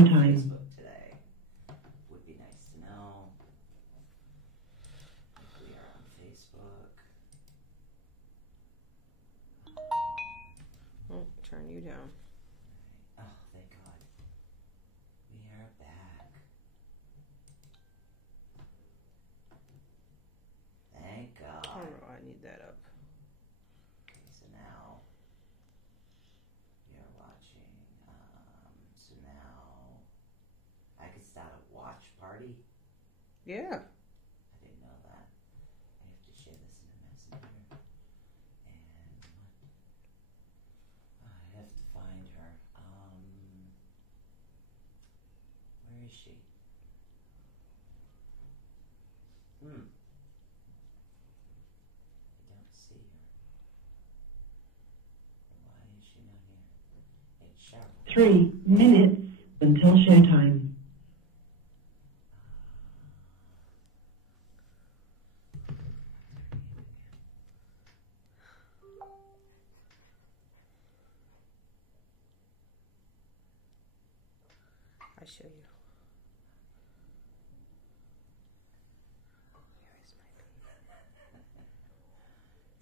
Facebook today. Would be nice to know if we are on Facebook. Oh, turn you down. Oh, thank God. We are back. Thank God. Oh, no, I need that up. Okay, so now we are watching. So now I could start a watch party. Yeah. I didn't know that. I have to share this in a messenger. And I have to find her. Where is she? I don't see her. Why is she not here? It's Cheryl. 3 minutes until showtime. I show you. Where is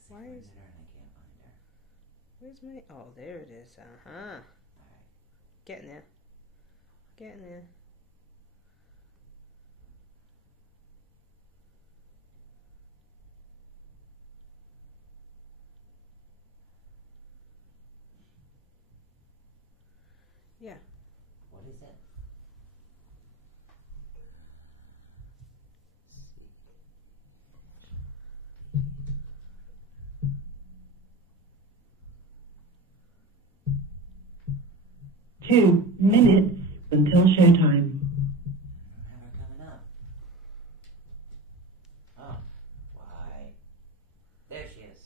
my Why is her and I can't find her. Where's my? Oh, there it is. Alright. Getting there. Getting there. Yeah. What is it? Let's see. 2 minutes until showtime. I don't have her coming up. Oh, why? There she is.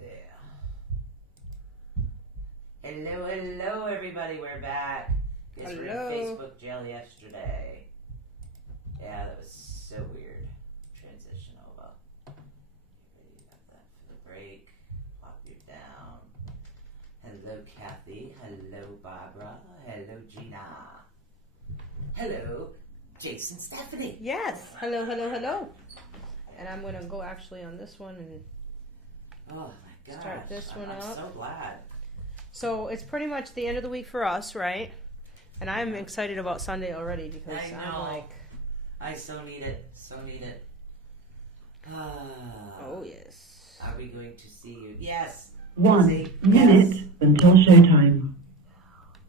There. Hello, hello, everybody. We're back. Guess we were in Facebook jail yesterday. Yeah, that was so weird. Transition over. Get ready to have that for the break. Pop you down. Hello, Kathy. Hello, Barbara. Hello, Gina. Hello, Jason Stephanie. Yes. Hello, hello, hello. And I'm gonna go actually on this one and Oh my gosh. start this one I'm up. so glad. So it's pretty much the end of the week for us, right? And I'm excited about Sunday already because I know. I'm like, I so need it. So need it. oh yes. Are we going to see you? Yes. 1 See? minute Yes. until showtime.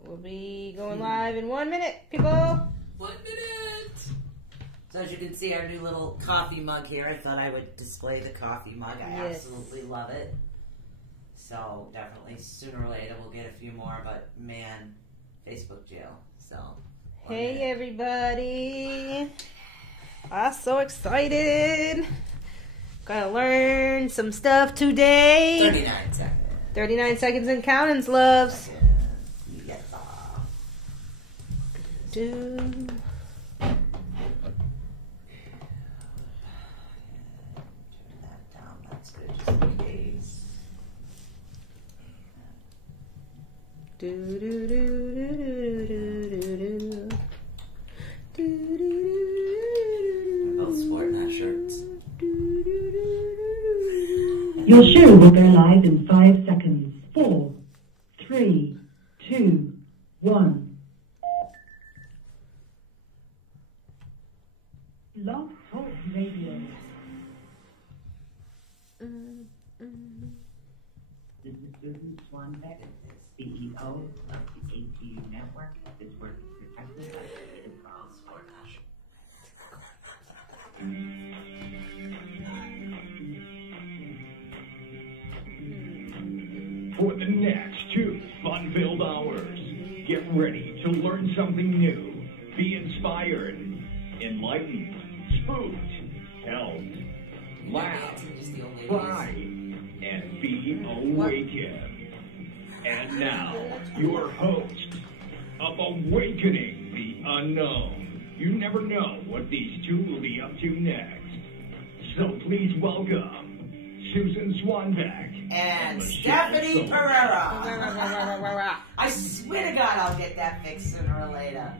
We'll be going live in 1 minute, people. 1 minute. So as you can see, our new little coffee mug here. I thought I would display the coffee mug. I Yes. absolutely love it. So definitely sooner or later we'll get a few more. But man, Facebook jail. So. 1 Hey minute. everybody. I'm so excited. Gonna learn some stuff today. 39 seconds. 39 seconds and counting, loves. Yes. Do. Turn that down. That's good. Just in case. Do do do do do do do do do. Both sporting our shirts. Your show will go live in 5 seconds. 4, 3, 2, 1. Love Talk Radio. This is Susan Swanbeck, CEO of the ATU Network. This work is protected by the Cross Sport. For the next 2 fun-filled hours, get ready to learn something new, be inspired, enlightened, spooked, helped, laugh, cry, and be awakened. And now, your host of Awakening the Unknown. You never know what these two will be up to next. So please welcome Susan Swanbeck and Stephanie Pereira. I swear to God, I'll get that fixed sooner or later.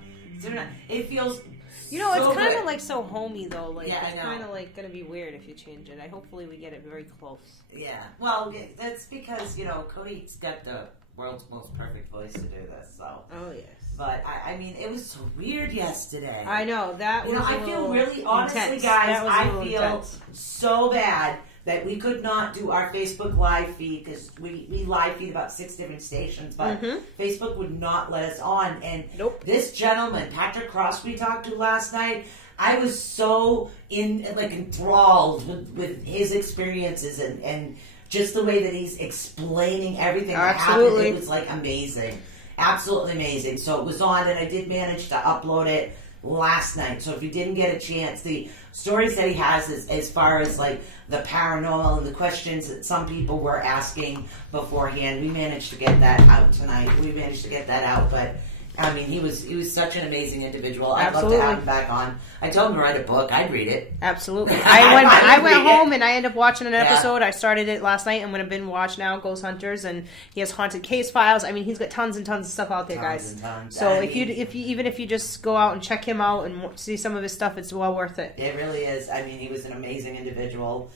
It feels. You know, it's so kind good. of like so homey though. Like Yeah, I it's know. kind of like gonna be weird if you change it. Hopefully we get it very close. Yeah. Well, that's because Cody's got the world's most perfect voice to do this. So. Oh yes. But I mean, it was so weird yesterday. I know that was. I feel really honestly, intense. guys. That was a I little feel intense. so bad that we could not do our Facebook live feed because we live feed about 6 different stations, but Facebook would not let us on. And Nope. this gentleman, Patrick Cross, we talked to last night, I was so enthralled with his experiences and just the way that he's explaining everything that Absolutely. happened. It was like amazing. Absolutely amazing. So it was on, and I did manage to upload it last night. So if you didn't get a chance, the stories that he has as far as like the paranormal and the questions that some people were asking beforehand, we managed to get that out tonight. We managed to get that out, but I mean, he was such an amazing individual. I'd love to have him back on. I told him to write a book. I'd read it. Absolutely. I went home and I ended up watching an Yeah. episode. I started it last night and I'm going to binge watch now, Ghost Hunters, and he has Haunted Case Files. I mean, he's got tons and tons of stuff out there, guys. Tons and tons. So I if you just go out and check him out and see some of his stuff, it's well worth it. It really is. I mean, he was an amazing individual,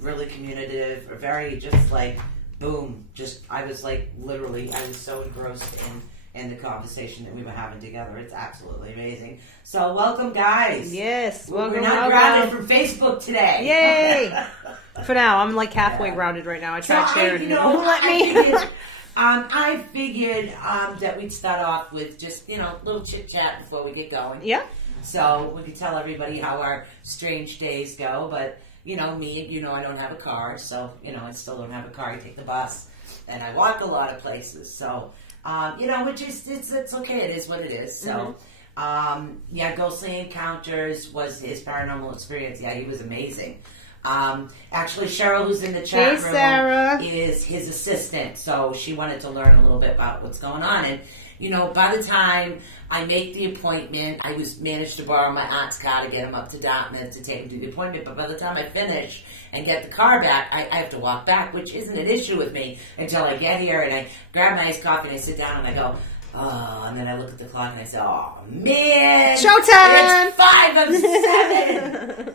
really communicative, very just like, boom. I was like, literally, I was so engrossed in the conversation that we were having together. It's absolutely amazing. So welcome, guys. Yes. We're not grounded from Facebook today. Yay. For now, I'm like halfway grounded right now. I tried sharing it. Won't let me. I figured that we'd start off with just, a little chit-chat before we get going. Yeah. So we could tell everybody how our strange days go, but, me, I don't have a car, so, I still don't have a car. I take the bus, and I walk a lot of places, so, which is, it's okay. It is what it is, so, Ghostly Encounters was his paranormal experience. Yeah, he was amazing. Actually, Cheryl, who's in the chat room, Sarah. is his assistant, so she wanted to learn a little bit about what's going on. And, by the time I make the appointment, I managed to borrow my aunt's car to get him up to Dartmouth to take him to the appointment. But by the time I finish and get the car back, I have to walk back, which isn't an issue with me until I get here and I grab my iced coffee and I sit down and I go, oh, and then I look at the clock and I say, oh, man. Showtime! It's 5 of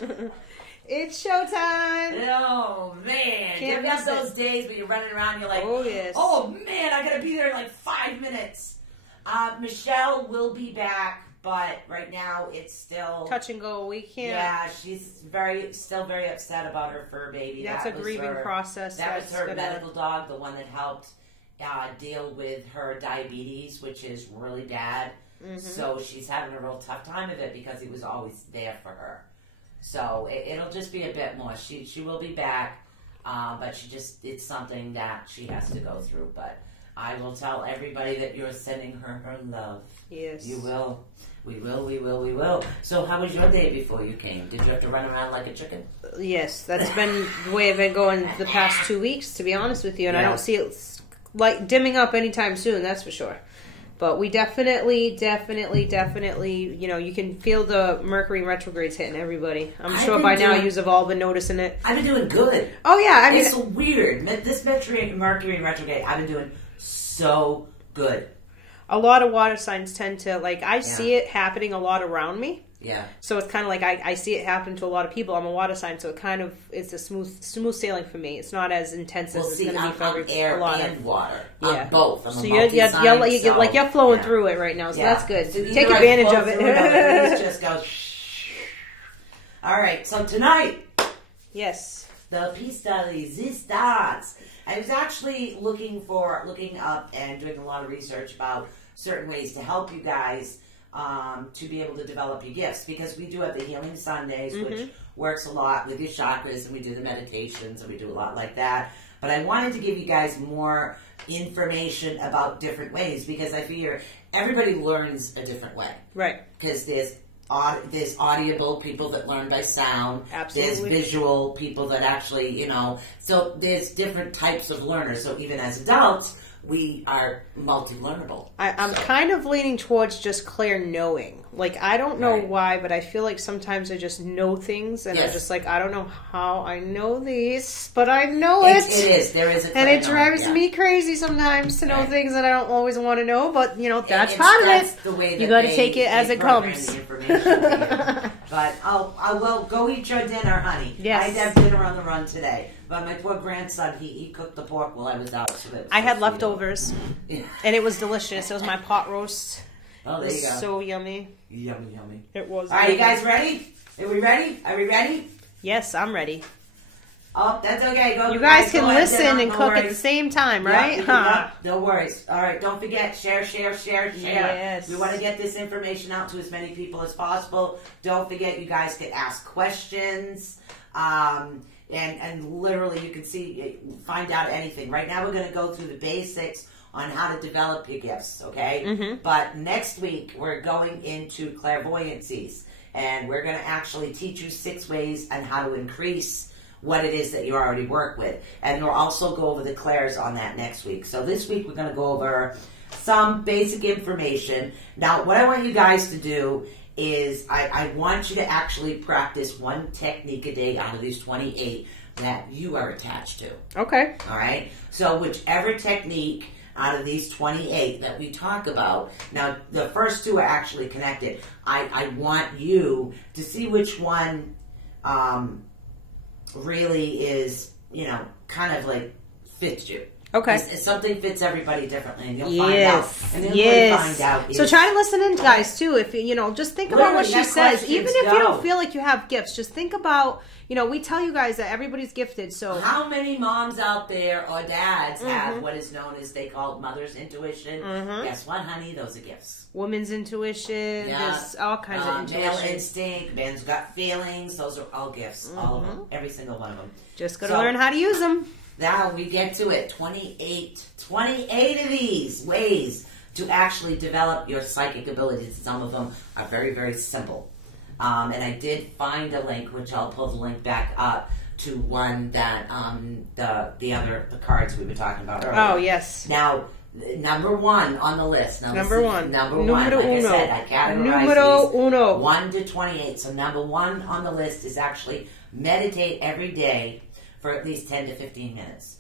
7. It's showtime! Oh, man. Can't You have miss those days where you're running around, you're like, Oh, yes. oh, man, I got to be there in like 5 minutes. Michelle will be back, but right now it's still... Touch and go. We can't... Yeah, she's still very upset about her fur baby. That's a grieving process. That was her gonna- medical dog, the one that helped deal with her diabetes, which is really bad. Mm-hmm. So she's having a real tough time of it because he was always there for her. So it'll just be a bit more. She will be back, but it's something that she has to go through. But I will tell everybody that you're sending her love. Yes. You will. We will. So how was your day before you came? Did you have to run around like a chicken? Yes, that's been the way I've been going the past 2 weeks, to be honest with you, and I don't see it like dimming up anytime soon, that's for sure. But we definitely, you can feel the Mercury retrogrades hitting everybody. I'm sure by now you've all been noticing it. I've been doing good. Oh yeah, I mean, it's weird. This Mercury retrograde, I've been doing so good. A lot of water signs tend to, I see it happening a lot around me. Yeah. So it's kind of like I see it happen to a lot of people. I'm a water sign, so it's a smooth sailing for me. It's not as intense as it's going to be for air a lot and of water. Yeah. I'm both. I'm so a you're flowing through it right now, so that's good. So take advantage of it. It just goes. All right. So tonight, yes, the piece de resistance. I was actually looking up and doing a lot of research about certain ways to help you guys to be able to develop your gifts, because we do have the Healing Sundays, which works a lot with your chakras, and we do the meditations, and we do a lot like that. But I wanted to give you guys more information about different ways, because I figure everybody learns a different way. Right. Because there's audible people that learn by sound. Absolutely. There's visual people that actually, so there's different types of learners. So even as adults, we are multi-learnable. I'm kind of leaning towards just Claire knowing. Like, I don't know why, but I feel like sometimes I just know things, and I'm just like, I don't know how I know these, but I know it. It is. There is a Claire and it drives me crazy sometimes to know things that I don't always want to know, but, you know, that's part of it. The way you got to take it as it comes. But well, go eat your dinner, honey. Yes. I had dinner on the run today. But my poor grandson, he cooked the pork while I was out. So I had leftovers, and it was delicious. It was my pot roast. Oh, there you go. So yummy. Yummy, yummy. It was. All right, you guys ready? Are we ready? Are we ready? Yes, I'm ready. Oh, that's okay. Go. You guys can listen and cook at the same time, right? No worries. All right, don't forget, share. Yes. We want to get this information out to as many people as possible. Don't forget, you guys can ask questions. And literally, you can find out anything. Right now, we're going to go through the basics on how to develop your gifts, okay? Mm-hmm. But next week, we're going into clairvoyancies. And we're going to actually teach you 6 ways on how to increase what it is that you already work with. And we'll also go over the clairs on that next week. So this week, we're going to go over some basic information. Now, what I want you guys to do is I want you to actually practice one technique a day out of these 28 that you are attached to. Okay. All right? So whichever technique out of these 28 that we talk about, now the first 2 are actually connected. I want you to see which one really is, kind of like fits you. Okay. Something fits everybody differently, and you'll find out. And then you'll find out. So try to listen in, guys, too. If just think about what she says. Even if you don't feel like you have gifts, just think about, we tell you guys that everybody's gifted. So how many moms out there or dads have what is known as, they call it mother's intuition? Guess what, honey? Those are gifts. Woman's intuition. There's all kinds of intuition. Male instinct, man's gut feelings. Those are all gifts. All of them. Every single one of them. Just got to learn how to use them. Now we get to it. 28 of these ways to actually develop your psychic abilities. Some of them are very, very simple. And I did find a link, which I'll pull the link back up to one that the cards we were talking about earlier. Oh, yes. Now, number 1 on the list. Now, number 1. Number 1. Like I said, I categorize these 1 to 28. So number 1 on the list is actually meditate every day for at least 10 to 15 minutes.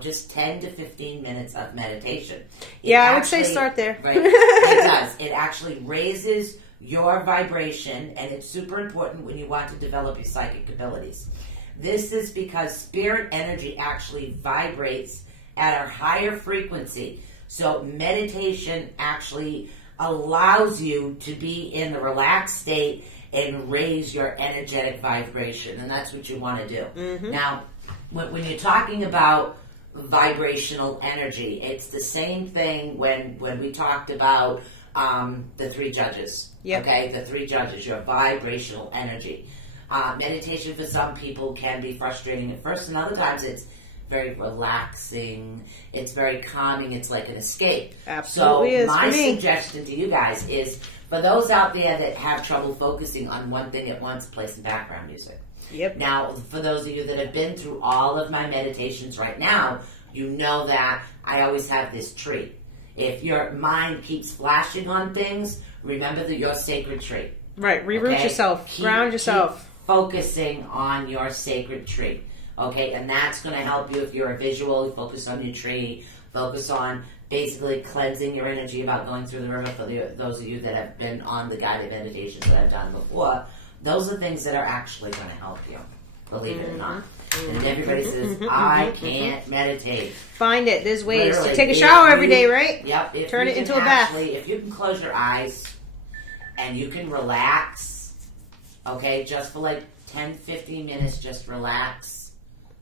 Just 10 to 15 minutes of meditation. I would say start there. Right? It does. It actually raises your vibration, and it's super important when you want to develop your psychic abilities. This is because spirit energy actually vibrates at a higher frequency. So meditation actually allows you to be in the relaxed state and raise your energetic vibration, and that's what you want to do. Now, when you're talking about vibrational energy, it's the same thing when we talked about the 3 judges. Okay, the 3 judges, your vibrational energy. Meditation for some people can be frustrating at first, and other times it's very relaxing. It's very calming. It's like an escape. Absolutely. So my suggestion to you guys is, for those out there that have trouble focusing on one thing at once, play some background music. Yep. Now, for those of you that have been through all of my meditations right now, you know that I always have this tree. If your mind keeps flashing on things, remember that your sacred tree. Right. Reroute yourself. Ground yourself. Keep focusing on your sacred tree. Okay, and that's going to help you if you're a visual. Focus on your tree. Focus on basically cleansing your energy about going through the river. For those of you that have been on the guided meditations that I've done before, those are things that are actually going to help you, believe it or not. And everybody says, I can't meditate. Find it. There's ways. Literally, You take a shower every day, right? Yep. Turn it into a bath. If you can close your eyes and you can relax, okay, just for like 10, 15 minutes, just relax.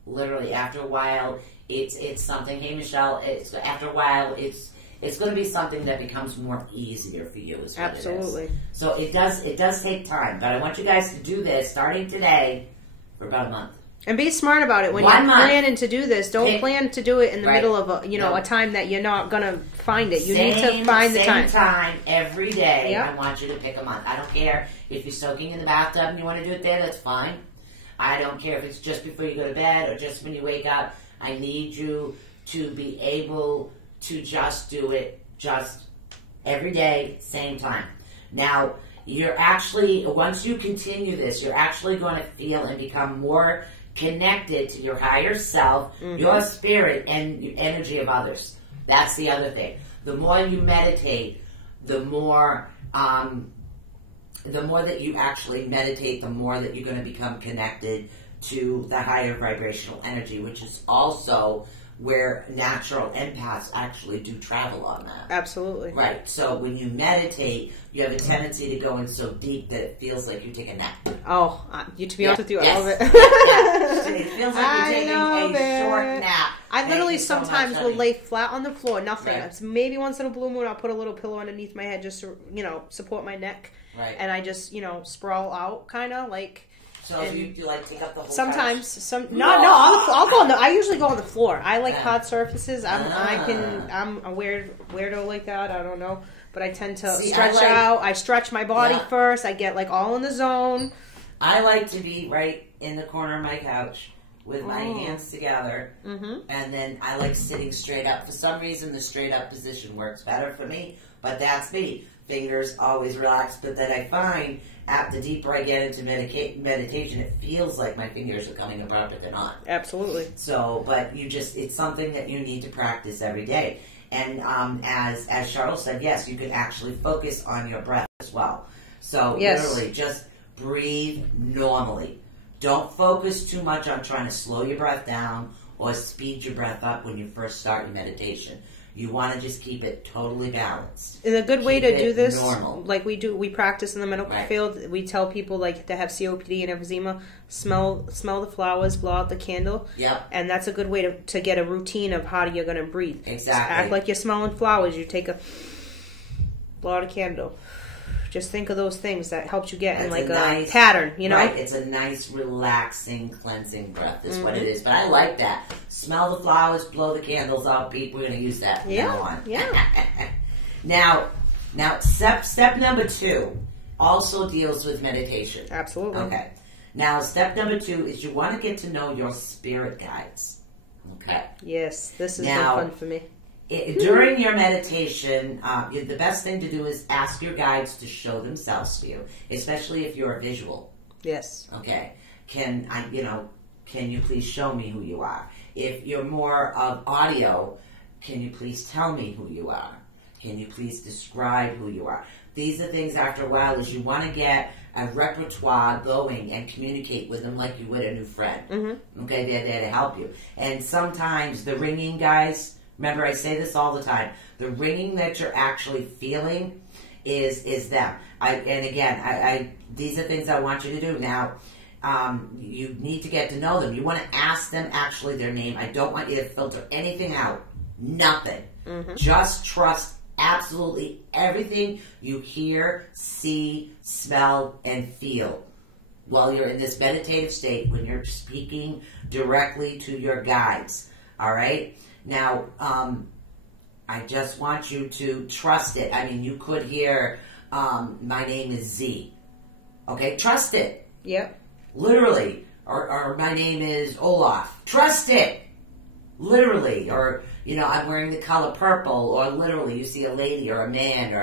Literally, after a while, it's something. Hey, Michelle, after a while, it's going to be something that becomes more easier for you. Is what Absolutely. It is. So it does take time, but I want you guys to do this starting today for about a month. And be smart about it. When you're planning to do this, don't plan to do it in the middle of a time that you're not going to find it. You need to find the time. Same time every day. Yep. I want you to pick a month. I don't care if you're soaking in the bathtub and you want to do it there, that's fine. I don't care if it's just before you go to bed or just when you wake up. I need you to be able to just do it just every day, same time. Now, you're actually, once you continue this, you're actually going to feel and become more connected to your higher self, your spirit, and the energy of others. That's the other thing. The more you meditate, the more that you actually meditate, the more that you're going to become connected to the higher vibrational energy, which is also where natural empaths actually do travel on that. Absolutely. Right. So when you meditate, you have a tendency to go in so deep that it feels like you take a nap. Oh, to be honest with you, I love it. It feels like you're taking a short nap. I literally sometimes will lay flat on the floor, nothing. Right. It's maybe once in a blue moon, I'll put a little pillow underneath my head just to, support my neck. Right. And I just, sprawl out, kind of like. So you like take up the whole sometimes couch? I'll go on I usually go on the floor. I like hard surfaces. I'm a weirdo like that. I don't know, but I tend to stretch out. I stretch my body first. I get like all in the zone. I like to be right in the corner of my couch with my hands together, and then I like sitting straight up. For some reason, the straight up position works better for me, but that's me. Fingers always relaxed, but then I find the deeper I get into meditation, it feels like my fingers are coming apart, but they're not. Absolutely. So, but it's something that you need to practice every day. And as Charlotte said, yes, you can actually focus on your breath as well. So literally just breathe normally. Don't focus too much on trying to slow your breath down or speed your breath up when you first start your meditation. You want to just keep it totally balanced. And a good way to do this, normal. Like we practice in the medical field, we tell people like to have COPD and emphysema, smell the flowers, blow out the candle. Yep. And that's a good way to get a routine of how you're going to breathe. Exactly. Just act like you're smelling flowers. You take blow out a candle. Just think of those things that helps you get in like a pattern, Right, it's a nice, relaxing, cleansing breath is what it is. But I like that. Smell the flowers, blow the candles out, Pete. We're going to use that from now on. Yeah. Now, step number 2 also deals with meditation. Absolutely. Okay. Now, step number 2 is you want to get to know your spirit guides. Okay. Yes, this has been fun for me. During your meditation, the best thing to do is ask your guides to show themselves to you, especially if you're a visual. Yes. Okay. Can you please show me who you are? If you're more of audio, can you please tell me who you are? Can you please describe who you are? These are things after a while is you want to get a repertoire going and communicate with them like you would a new friend. Okay, they're there to help you. And sometimes the ringing guys, remember I say this all the time, the ringing that you're actually feeling is them. These are things I want you to do. Now, you need to get to know them. You want to ask them actually their name. I don't want you to filter anything out. Nothing. Just trust absolutely everything you hear, see, smell, and feel while you're in this meditative state when you're speaking directly to your guides. All right? Now, I just want you to trust it. I mean, you could hear, my name is Z. Okay? Trust it. Yep. Literally. Or my name is Olaf. Trust it. Literally. Or, I'm wearing the color purple. Or literally, you see a lady or a man.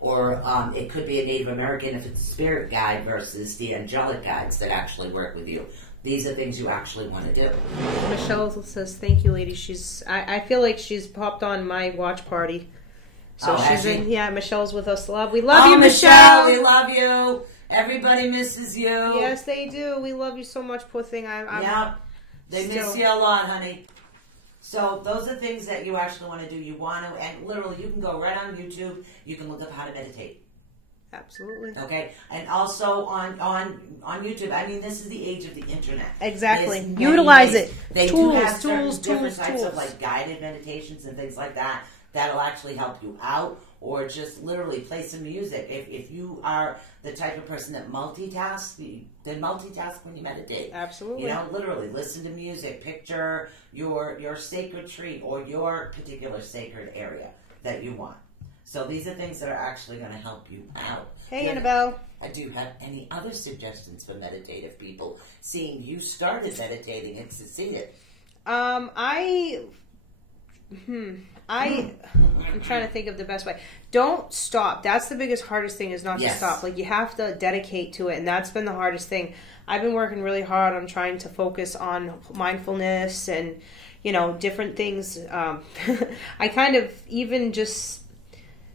Or it could be a Native American if it's a spirit guide versus the angelic guides that actually work with you. These are things you actually want to do. Michelle says, thank you, lady. I feel like she's popped on my watch party. So she's in, Michelle's with us. We love you, Michelle. We love you. Everybody misses you. Yes, they do. We love you so much, poor thing. They miss you a lot, honey. So those are things that you actually want to do. You want to, and literally you can go right on YouTube. You can look up how to meditate. Absolutely. Okay, and also on YouTube. I mean, this is the age of the internet. Exactly. Utilize it. They do have different types of like guided meditations and things like that that'll actually help you out, or just literally play some music. If you are the type of person that multitasks, then multitask when you meditate. Absolutely. Literally listen to music. Picture your sacred tree or your particular sacred area that you want. So these are things that are actually going to help you out. Hey, Annabelle. Do you have any other suggestions for meditative people? Seeing you started meditating and succeeded. I I'm trying to think of the best way. Don't stop. That's the biggest, hardest thing, is not to stop. Like, you have to dedicate to it, and that's been the hardest thing. I've been working really hard on trying to focus on mindfulness and, you know, different things. I kind of even just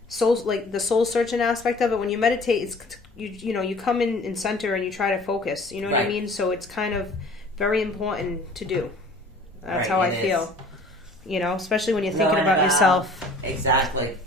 the soul searching aspect of it. When you meditate, it's you come in center and you try to focus. You know what I mean? So it's kind of very important to do. That's how I feel. You know, especially when you're thinking about yourself. Exactly.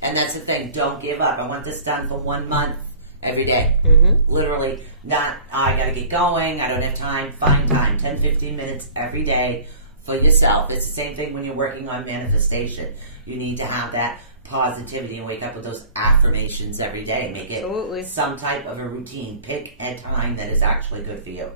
And that's the thing. Don't give up. I want this done for 1 month every day. Literally. Not, I got to get going. I don't have time. Find time. 10, 15 minutes every day for yourself. It's the same thing when you're working on manifestation. You need to have that positivity and wake up with those affirmations every day. Make it some type of a routine. Pick a time that is actually good for you.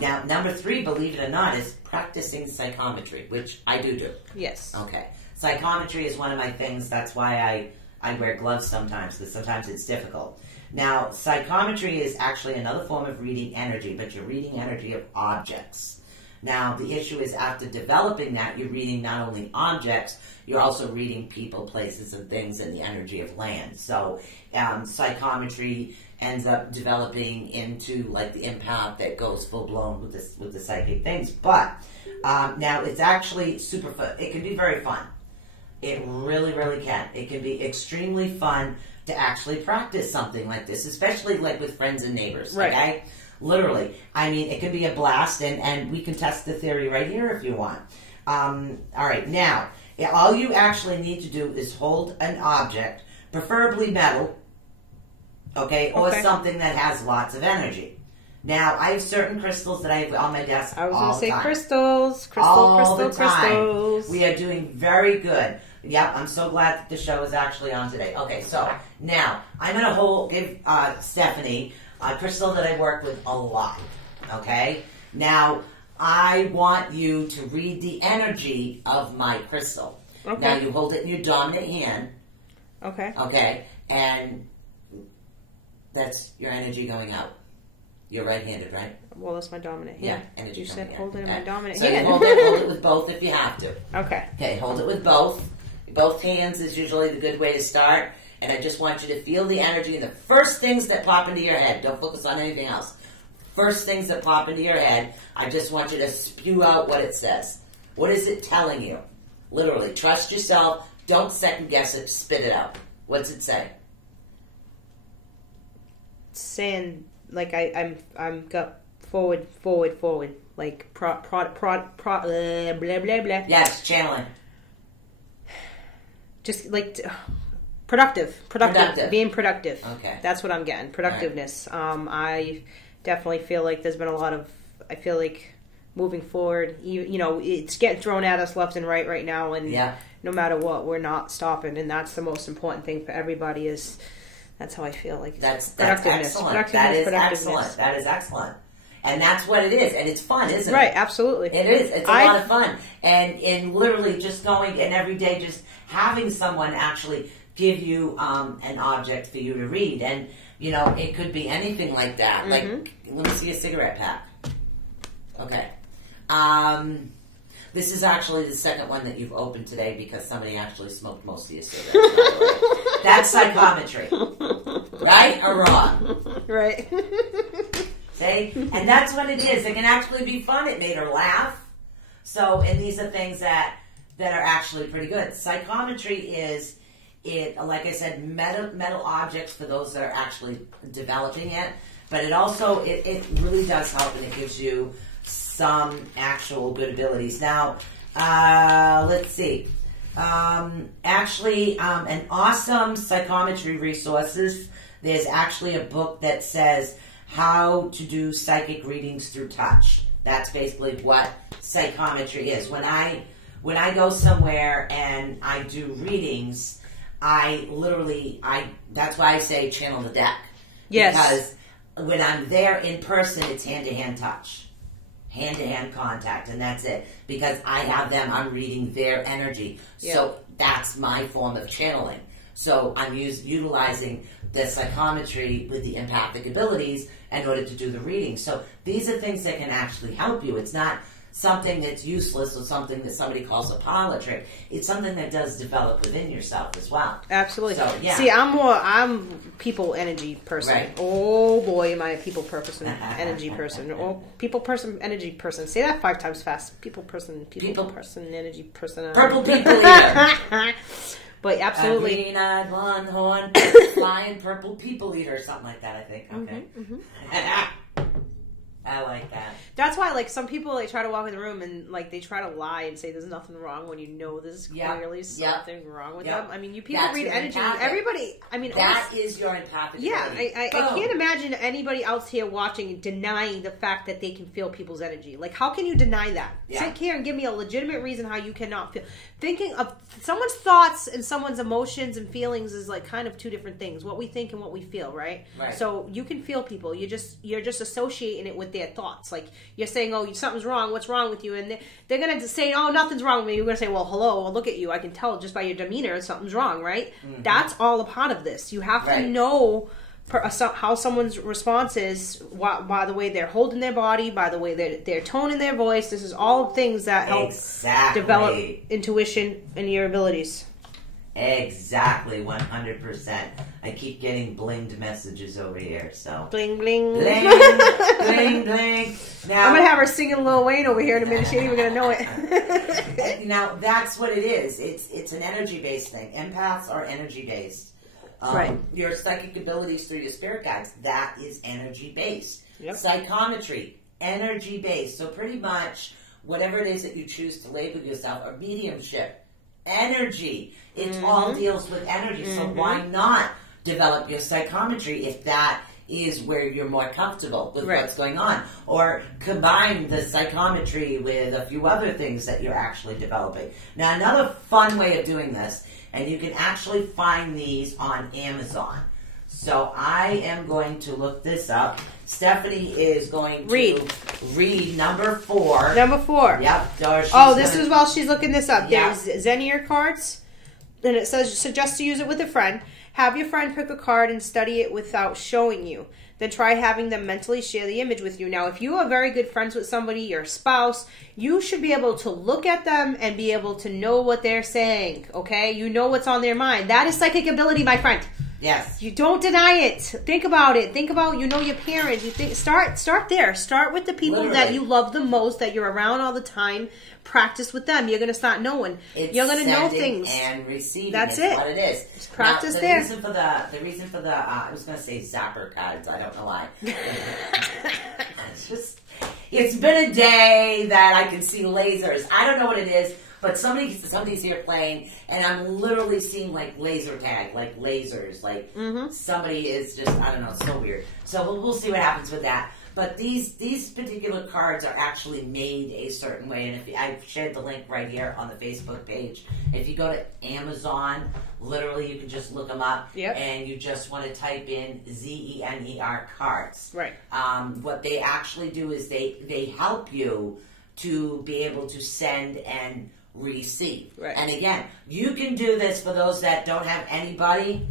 Now, number 3, believe it or not, is practicing psychometry, which I do. Yes. Okay. Psychometry is one of my things. That's why I wear gloves sometimes, because sometimes it's difficult. Now, psychometry is actually another form of reading energy, but you're reading energy of objects. Now, the issue is after developing that, you're reading not only objects, you're also reading people, places, and things, and the energy of land. So, psychometry ends up developing into like the empath that goes full blown with the psychic things. But now it's actually super fun. It can be very fun. It really, really can. It can be extremely fun to actually practice something like this, especially like with friends and neighbors. Right. Okay, literally. I mean, it can be a blast, and we can test the theory right here if you want. All right, now all you actually need to do is hold an object, preferably metal. Okay, or something that has lots of energy. Now, I have certain crystals that I have on my desk all the time. I was going to say crystals. Crystals. We are doing very good. Yep, I'm so glad that the show is actually on today. Okay, so now I'm going to give Stephanie a crystal that I work with a lot. Okay? Now, I want you to read the energy of my crystal. Okay. Now, you hold it in your dominant hand. Okay. Okay, and that's your energy going out. You're right-handed, right? Well, that's my dominant hand. Yeah, energy. You said hold it in my dominant hand. hand. So you hold it with both if you have to. Okay. Okay, hold it with both. Both hands is usually the good way to start. And I just want you to feel the energy and the first things that pop into your head. Don't focus on anything else. First things that pop into your head, I just want you to spew out what it says. What is it telling you? Literally, trust yourself. Don't second guess it. Spit it out. What's it say? Saying like I'm got forward, like blah blah blah. Yeah, it's channeling. Just like productive, being productive. Okay, that's what I'm getting. Productiveness. Right. I definitely feel like there's been a lot of. I feel like moving forward, you know, it's getting thrown at us left and right now, and no matter what, we're not stopping, and that's the most important thing for everybody is. That's how I feel like that's excellent. That is excellent. That is excellent. And that's what it is. And it's fun, isn't it? Right, absolutely. It is. It's a lot of fun. And literally just going and every day just having someone actually give you an object for you to read. And, you know, it could be anything like that. Like, let me see a cigarette pack. Okay. This is actually the second one that you've opened today because somebody actually smoked most of your cigarettes. That's psychometry. Right or wrong? Right. See? And that's what it is. It can actually be fun. It made her laugh. So, and these are things that are actually pretty good. Psychometry is, like I said, metal objects for those that are actually developing it. But it also, it really does help and it gives you some actual good abilities. Now, let's see. Actually, an awesome psychometry resources. There's actually a book that says how to do psychic readings through touch. That's basically what psychometry is. When I go somewhere and I do readings, I literally, that's why I say channel the deck. Yes. Because when I'm there in person, it's hand-to-hand touch. Hand-to-hand contact, and that's it. Because I have them, I'm reading their energy. Yeah. So that's my form of channeling. So I'm utilizing the psychometry with the empathic abilities in order to do the reading. So these are things that can actually help you. It's not something that's useless or something that somebody calls a parlor trick. It's something that does develop within yourself as well. Absolutely. So, yeah. See, I'm people energy person. Right. Oh boy, am I a people person energy person. Oh, people person energy person. Say that 5 times fast. People person energy person. Purple people eater. But absolutely. A green-eyed, one-horn, flying purple people eater, or something like that, I think. Okay. I like that. That's why, like, some people, they try to walk in the room and, like, they try to lie and say there's nothing wrong when you know there's clearly something wrong with them. I mean, you people read energy. Everybody, I mean... That is your empathic ability. I can't imagine anybody else here watching denying the fact that they can feel people's energy. Like, how can you deny that? Sit here and give me a legitimate reason how you cannot feel... Thinking of someone's thoughts and someone's emotions and feelings is, like, kind of 2 different things. What we think and what we feel, right? So, you can feel people. You're just associating it with their thoughts. Like, you're saying, oh, something's wrong, what's wrong with you? And they're going to say, oh, nothing's wrong with me. You're going to say, well, hello, look at you. I can tell just by your demeanor something's wrong, right? That's all a part of this. You have to know how someone's response is by the way they're holding their body, by the way they're toning their voice. This is all things that help develop intuition and your abilities. Exactly, 100%. I keep getting blinged messages over here, so. Bling, bling. Bling, bling, bling. Now, I'm going to have her singing Lil Wayne over here in a minute. She ain't even going to know it. Now, that's what it is. It's an energy-based thing. Empaths are energy-based. Right. Your psychic abilities through your spirit guides, that is energy-based. Yep. Psychometry, energy-based. So pretty much whatever it is that you choose to label yourself, or mediumship, energy. It all deals with energy. So why not develop your psychometry if that is where you're more comfortable with what's going on? Or combine the psychometry with a few other things that you're actually developing. Now, another fun way of doing this, and you can actually find these on Amazon. So I am going to look this up. Stephanie is going to read number 4. Number 4. Yep. This is while she's looking this up. Yep. There's Xenier cards, and it says, suggest to use it with a friend. Have your friend pick a card and study it without showing you. Then try having them mentally share the image with you. Now, if you are very good friends with somebody, your spouse, you should be able to look at them and be able to know what they're saying, okay? You know what's on their mind. That is psychic ability, my friend. Yes. You don't deny it. Think about it. Think about, your parents. Start there. Start with the people that you love the most, that you're around all the time. Practice with them. You're going to start knowing. You're going to know things. And receiving. That's it. What it is. Just practice the reason for the I was going to say zapper cards. I don't know why. It's been a day that I can see lasers. I don't know what it is. But somebody's here playing, and I'm literally seeing, like, laser tag, like lasers. Like, somebody is just, I don't know, it's so weird. So we'll see what happens with that. But these particular cards are actually made a certain way. And I've shared the link right here on the Facebook page. If you go to Amazon, literally you can just look them up. Yep. And you just want to type in ZENER cards. Right. What they actually do is they help you to be able to send and receive. Right. And again, you can do this for those that don't have anybody.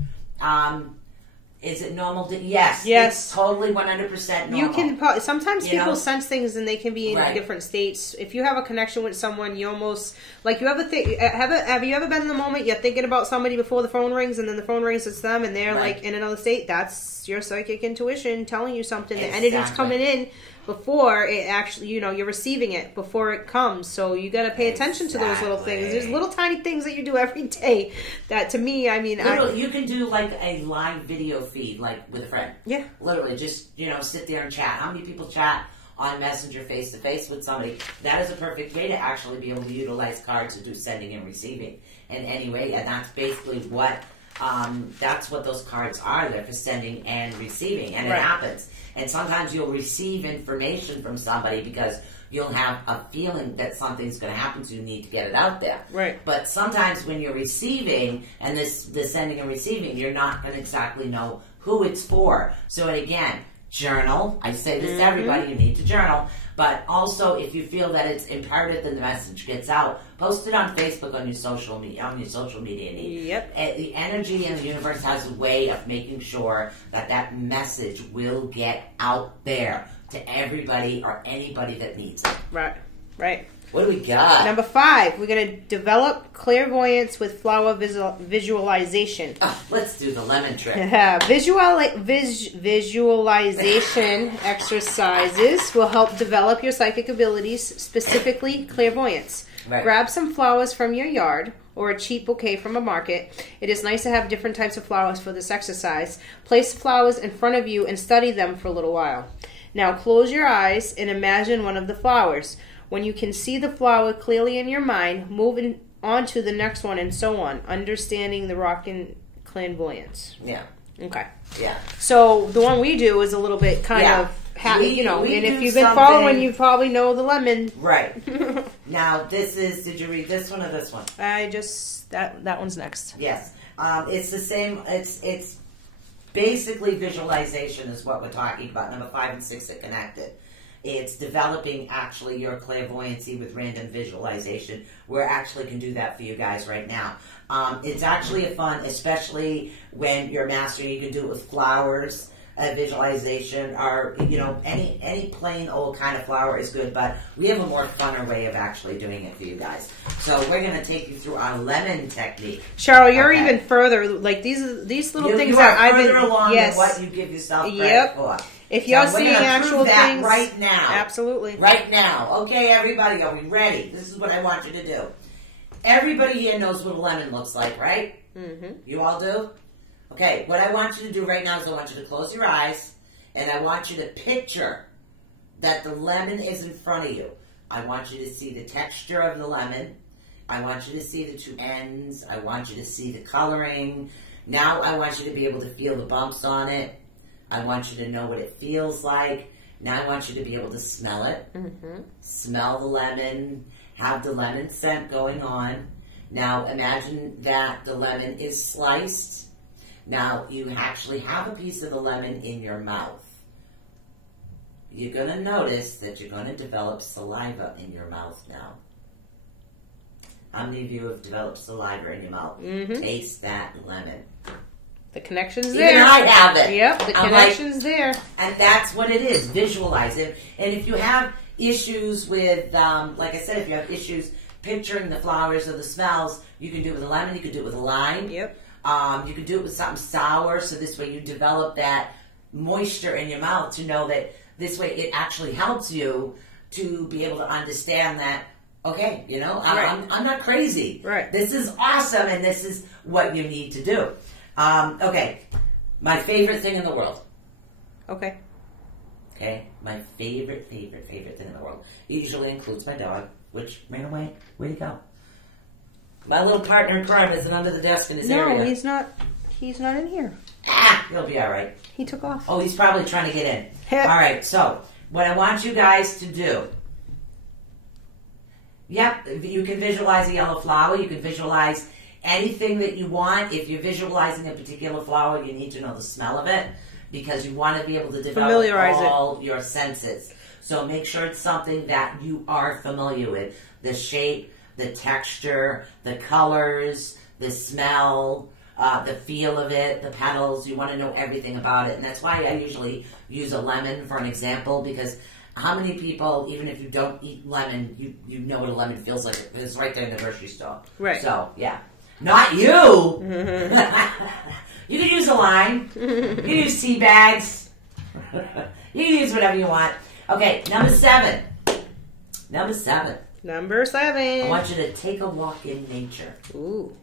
Is it normal? Yes. It's totally 100% normal. You can. Sometimes people sense things and they can be in different states. If you have a connection with someone, you almost you ever think. Have you ever been in the moment you're thinking about somebody before the phone rings, and then the phone rings, it's them, and they're like in another state? That's your psychic intuition telling you something. Exactly. The energy's coming in before it actually, you're receiving it before it comes. So you got to pay attention to those little things. There's little tiny things that you do every day that, to me, literally, you can do like a live video feed, like with a friend. Yeah. Literally, just, sit there and chat. How many people chat on Messenger face-to-face with somebody? That is a perfect way to actually be able to utilize cards to do sending and receiving in any way. And that's basically what those cards are. They're for sending and receiving. And it happens. And sometimes you'll receive information from somebody because you'll have a feeling that something's going to happen, so you need to get it out there. Right. But sometimes when you're receiving, and the sending and receiving, you're not going to exactly know who it's for. So again, journal. I say this to everybody, you need to journal. But also, if you feel that it's imperative that the message gets out, post it on Facebook, on your social media need. Yep. The energy in the universe has a way of making sure that message will get out there to everybody or anybody that needs it. Right. Right. What do we got? Number 5, we're going to develop clairvoyance with flower visualization. Let's do the lemon trick. Visualization exercises will help develop your psychic abilities, specifically clairvoyance. Right. Grab some flowers from your yard or a cheap bouquet from a market. It is nice to have different types of flowers for this exercise. Place flowers in front of you and study them for a little while. Now close your eyes and imagine one of the flowers. When you can see the flower clearly in your mind, move on to the next one and so on, understanding the rockin' clairvoyance. Yeah. Okay. Yeah. So the one we do is a little bit kind of happy, and if you've been following, you probably know the lemon. Right. Now, this is, did you read this one or this one? That one's next. Yes. It's the same, it's basically visualization is what we're talking about. Number 5 and 6 are connected. It's developing actually your clairvoyancy with random visualization. We actually can do that for you guys right now. It's actually a fun, especially when you're mastering. You can do it with flowers, visualization, or any plain old kind of flower is good. But we have a more funner way of actually doing it for you guys. So we're going to take you through our lemon technique. Cheryl, you're even further. Like these little things that I've been along than what you give yourself credit for. If you're seeing actual things, right now, absolutely, right now. Okay, everybody, are we ready? This is what I want you to do. Everybody here knows what a lemon looks like, right? Mm-hmm. You all do? Okay, what I want you to do right now is I want you to close your eyes, and I want you to picture that the lemon is in front of you. I want you to see the texture of the lemon. I want you to see the two ends. I want you to see the coloring. Now I want you to be able to feel the bumps on it. I want you to know what it feels like. Now I want you to be able to smell it. Mm-hmm. Smell the lemon. Have the lemon scent going on. Now imagine that the lemon is sliced. Now you actually have a piece of the lemon in your mouth. You're going to notice that you're going to develop saliva in your mouth now. How many of you have developed saliva in your mouth? Mm-hmm. Taste that lemon. The connection's there. Even I have it. Yep, the connection's there. And that's what it is. Visualize it. And if you have issues with, like I said, if you have issues picturing the flowers or the smells, you can do it with a lemon. You can do it with a lime. Yep. You can do it with something sour, so this way you develop that moisture in your mouth to know that this way it actually helps you to be able to understand that, okay, I'm not crazy. Right. This is awesome, and this is what you need to do. Okay, my favorite thing in the world. Okay. Okay, my favorite thing in the world. It usually includes my dog, which ran away. Where'd he go? My little partner in crime isn't under the desk in his area. No, he's not. He's not in here. He'll be all right. He took off. Oh, he's probably trying to get in. All right, so what I want you guys to do. Yep, you can visualize a yellow flower. You can visualize anything that you want. If you're visualizing a particular flower, you need to know the smell of it because you want to be able to develop all your senses. So make sure it's something that you are familiar with. The shape, the texture, the colors, the smell, the feel of it, the petals. You want to know everything about it. And that's why I usually use a lemon for an example, because how many people, even if you don't eat lemon, you know what a lemon feels like? It's right there in the grocery store. Right. So, yeah. Not you! Mm-hmm. You can use a lime. You can use tea bags. You can use whatever you want. Okay, number 7. Number 7. I want you to take a walk in nature. Ooh.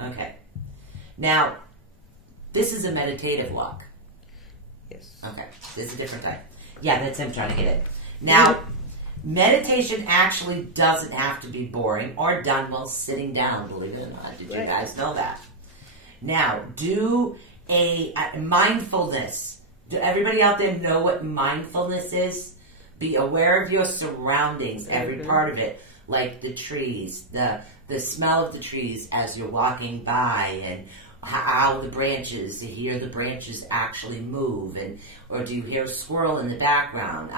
Okay. Now, this is a meditative walk. Yes. Okay. This is a different type. Yeah, that's him trying to get in. Now, meditation actually doesn't have to be boring or done while sitting down, believe it or not. Did you guys know that? Now, do a mindfulness. Do everybody out there know what mindfulness is? Be aware of your surroundings, every part of it, like the trees, the smell of the trees as you're walking by, and how the branches, you hear the branches actually move, and or do you hear a squirrel in the background?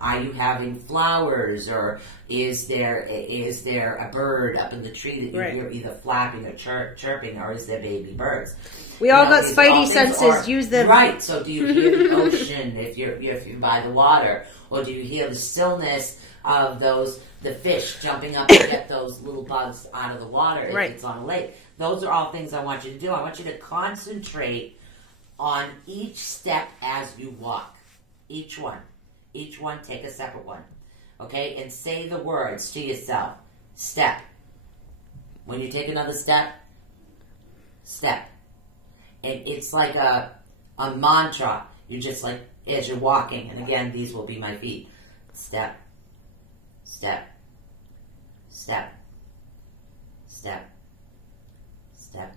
Are you having flowers, or is there a bird up in the tree that you hear either flapping or chirping, or is there baby birds? We all got spidey senses. Use them. Right. So do you hear the ocean if you're by the water, or do you hear the stillness of the fish jumping up to get those little bugs out of the water if it's on a lake. Those are all things I want you to do. I want you to concentrate on each step as you walk. Each one, take a separate one. Okay? And say the words to yourself. Step. When you take another step, step. And it's like a mantra. You're just like, as you're walking, and again, these will be my feet. Step, step, step, step, step,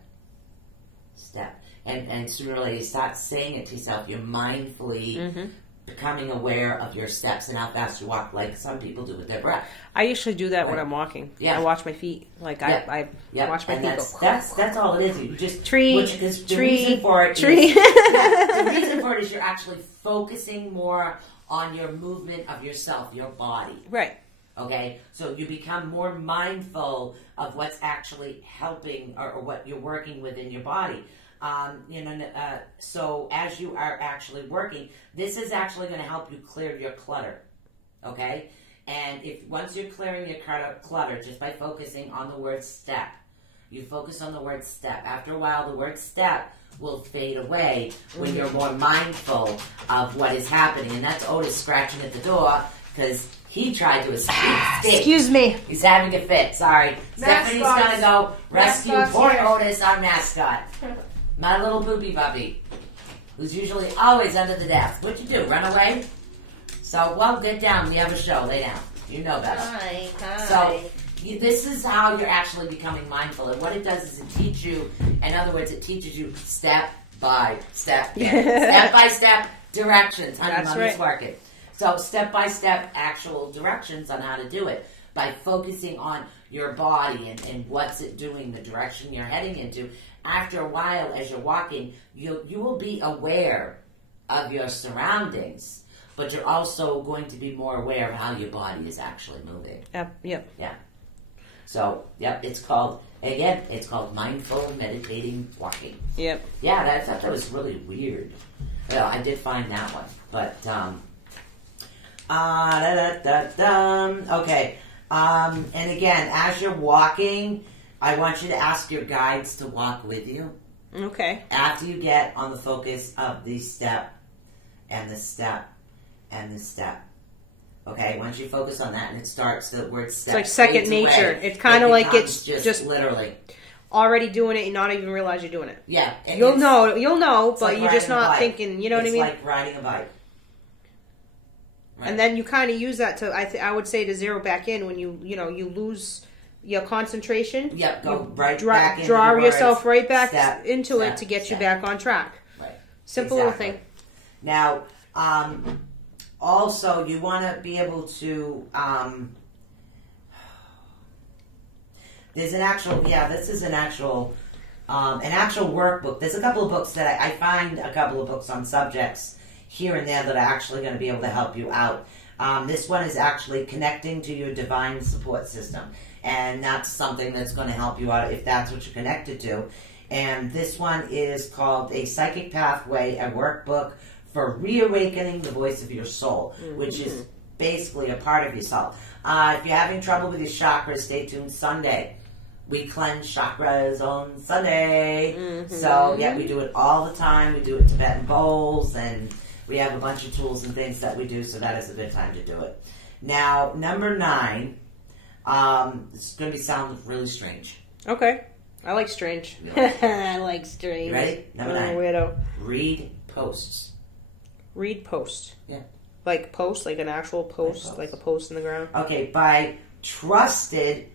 step. And sooner or later, you start saying it to yourself. You're mindfully becoming aware of your steps and how fast you walk, like some people do with their breath. I usually do that when I'm walking. Yeah. I watch my feet. Like, I watch my feet go. That's all it is. You just... Tree, the reason for it is you're actually focusing more on your movement of yourself, your body. Right. Okay? So you become more mindful of what's actually helping or what you're working with in your body. So as you are actually working, this is actually going to help you clear your clutter, okay? And once you're clearing your clutter just by focusing on the word step, you focus on the word step. After a while, the word step will fade away when you're more mindful of what is happening. And that's Otis scratching at the door because he tried to escape. Excuse me. He's having a fit. Sorry. Stephanie's going to go rescue poor Otis, our mascot. My little booby bubby, who's usually always under the desk. What'd you do, run away? So, well, get down. We have a show. Lay down. You know better. Hi. So, this is how you're actually becoming mindful. And what it does is it teaches you, in other words, it teaches you step by step. Step by step directions. That's right. Working. So, step by step actual directions on how to do it by focusing on your body and what's it doing, the direction you're heading into. After a while, as you're walking, you will be aware of your surroundings, but you're also going to be more aware of how your body is actually moving. Yep. Yeah. So, it's called mindful meditating walking. Yep. Yeah, I thought that was really weird. Well, I did find that one, but okay. And again, as you're walking, I want you to ask your guides to walk with you. Okay. After you get on the focus of the step and the step and the step. Okay, once you focus on that and it starts, the word step. It's like second nature. It's kind of like it's just literally already doing it and not even realize you're doing it. Yeah. You'll know, but like you're just not thinking, you know what I mean? It's like riding a bike. Right. And then you kind of use that to, I would say, to zero back in when you lose your concentration. Yep, go back into draw the yourself words, right back into it to get you back on track. Right. Simple little thing. Now, also you want to be able to. This is an actual workbook. There's a couple of books that I find a couple of books on subjects here and there that are actually going to be able to help you out. This one is actually connecting to your divine support system. And that's something that's going to help you out if that's what you're connected to. And this one is called A Psychic Pathway, a workbook for reawakening the voice of your soul, which is basically a part of yourself. If you're having trouble with your chakras, stay tuned Sunday. We cleanse chakras on Sunday. So, yeah, we do it all the time. We do it in Tibetan bowls, and we have a bunch of tools and things that we do, so that is a good time to do it. Now, number 9... it's going to sound really strange. Okay. I like strange. I like strange. You ready? Number 9. Weirdo. Read posts. Read post. Yeah. Like post, like an actual post, like a post in the ground. Okay, by trusted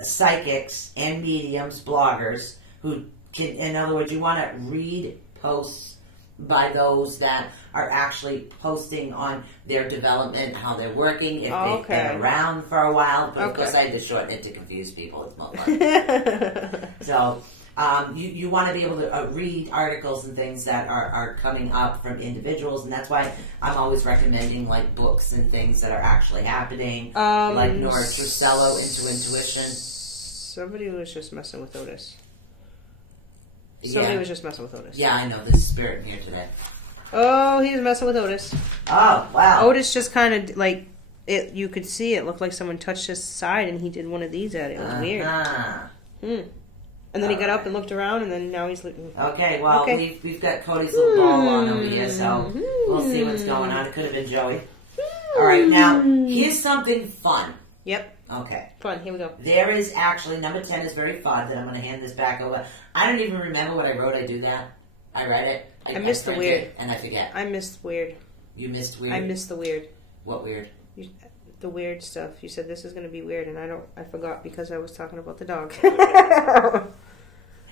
psychics and mediums, bloggers, who can, in other words, you want to read posts by those that are actually posting on their development, how they're working, if they've been around for a while. But of course, I had to shorten it to confuse people. It's more fun. So, you want to be able to read articles and things that are coming up from individuals, and that's why I'm always recommending like books and things that are actually happening, like Nora Trusello, Into Intuition. Somebody was just messing with Otis. Somebody was just messing with Otis. Yeah, I know. There's spirit in here today. Oh, he was messing with Otis. Oh, wow. Otis just kind of, like, you could see it looked like someone touched his side and he did one of these at it. It was weird. And then he got up and looked around, and then now he's looking. Okay, well, we've got Cody's little ball on over here, so we'll see what's going on. It could have been Joey. All right, now, here's something fun. Yep. Okay. Fun, here we go. There is actually, number 10 is very fun, that I'm going to hand this back over. I don't even remember what I wrote. I do that. I read it. I missed the weird. And I forget. I missed weird. You missed weird? I missed the weird. What weird? The weird stuff. You said this is going to be weird, and I forgot because I was talking about the dog.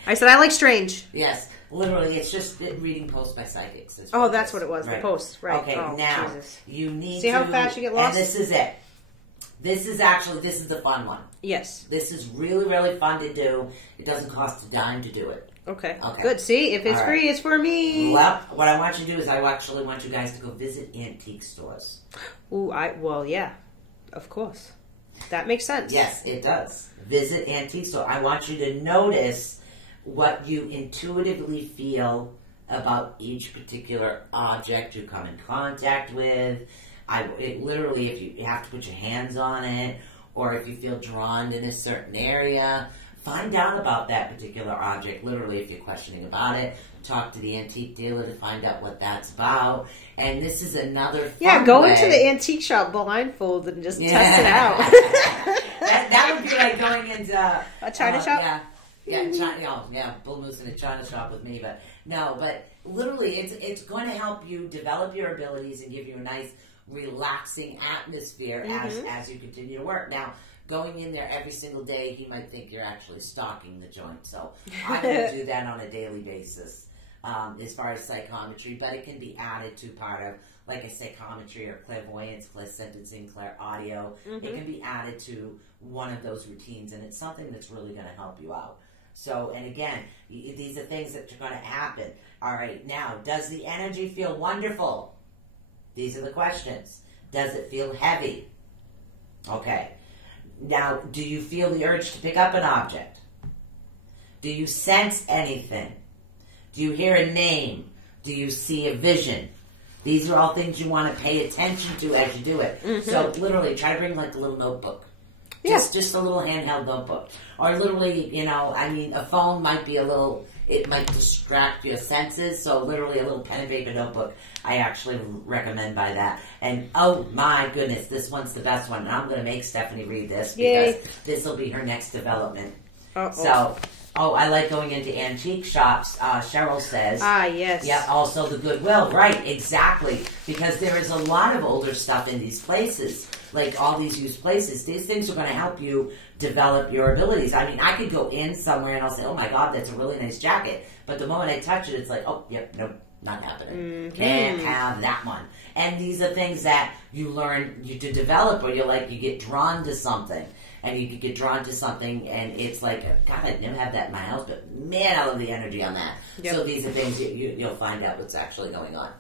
I said I like strange. Yes, literally, it's just reading posts by psychics. That's what it was. Right. The posts, right? Okay, now you need see how fast you get lost. And this is it. This is the fun one. Yes. This is really, really fun to do. It doesn't cost a dime to do it. Okay. Good. See, if it's free, it's for me. Well, what I want you to do is I actually want you guys to go visit antique stores. Ooh, yeah, of course. That makes sense. Yes, it does. Visit antique store. I want you to notice what you intuitively feel about each particular object you come in contact with. Literally, if you have to put your hands on it, or if you feel drawn in a certain area, find out about that particular object. Literally, if you're questioning about it, talk to the antique dealer to find out what that's about. And this is another fun go way. into the antique shop blindfolded and just test it out. that would be like going into a China shop. Bull Moose in a China shop with me, but literally, it's going to help you develop your abilities and give you a nice, relaxing atmosphere as you continue to work. Now, going in there every single day, he might think you're actually stalking the joint, so I don't do that on a daily basis as far as psychometry, but it can be added to part of, like a psychometry or clairvoyance, clairsentencing, clairaudio. It can be added to one of those routines, and it's something that's really going to help you out. So, and again, these are things that are going to happen. All right, now, does the energy feel wonderful? These are the questions. Does it feel heavy? Okay. Now, do you feel the urge to pick up an object? Do you sense anything? Do you hear a name? Do you see a vision? These are all things you want to pay attention to as you do it. So, literally, try to bring like a little notebook. Just a little handheld notebook. Or literally, a phone might be it might distract your senses, so literally a little pen and paper notebook, I actually recommend by that. And oh my goodness, this one's the best one. And I'm going to make Stephanie read this because this will be her next development. So, I like going into antique shops, Cheryl says. Yes. Yeah, also the Goodwill. Right, exactly. Because there is a lot of older stuff in these places. Like all these used places, these things are going to help you develop your abilities. I mean, I could go in somewhere and I'll say, oh my God, that's a really nice jacket. But the moment I touch it, it's like, oh, yep, nope, not happening. Can't have that one. And these are things that you learn to develop, or you get drawn to something. And you could get drawn to something and it's like, God, I'd never have that in my house, but man, I love the energy on that. Yep. So these are things you'll find out what's actually going on.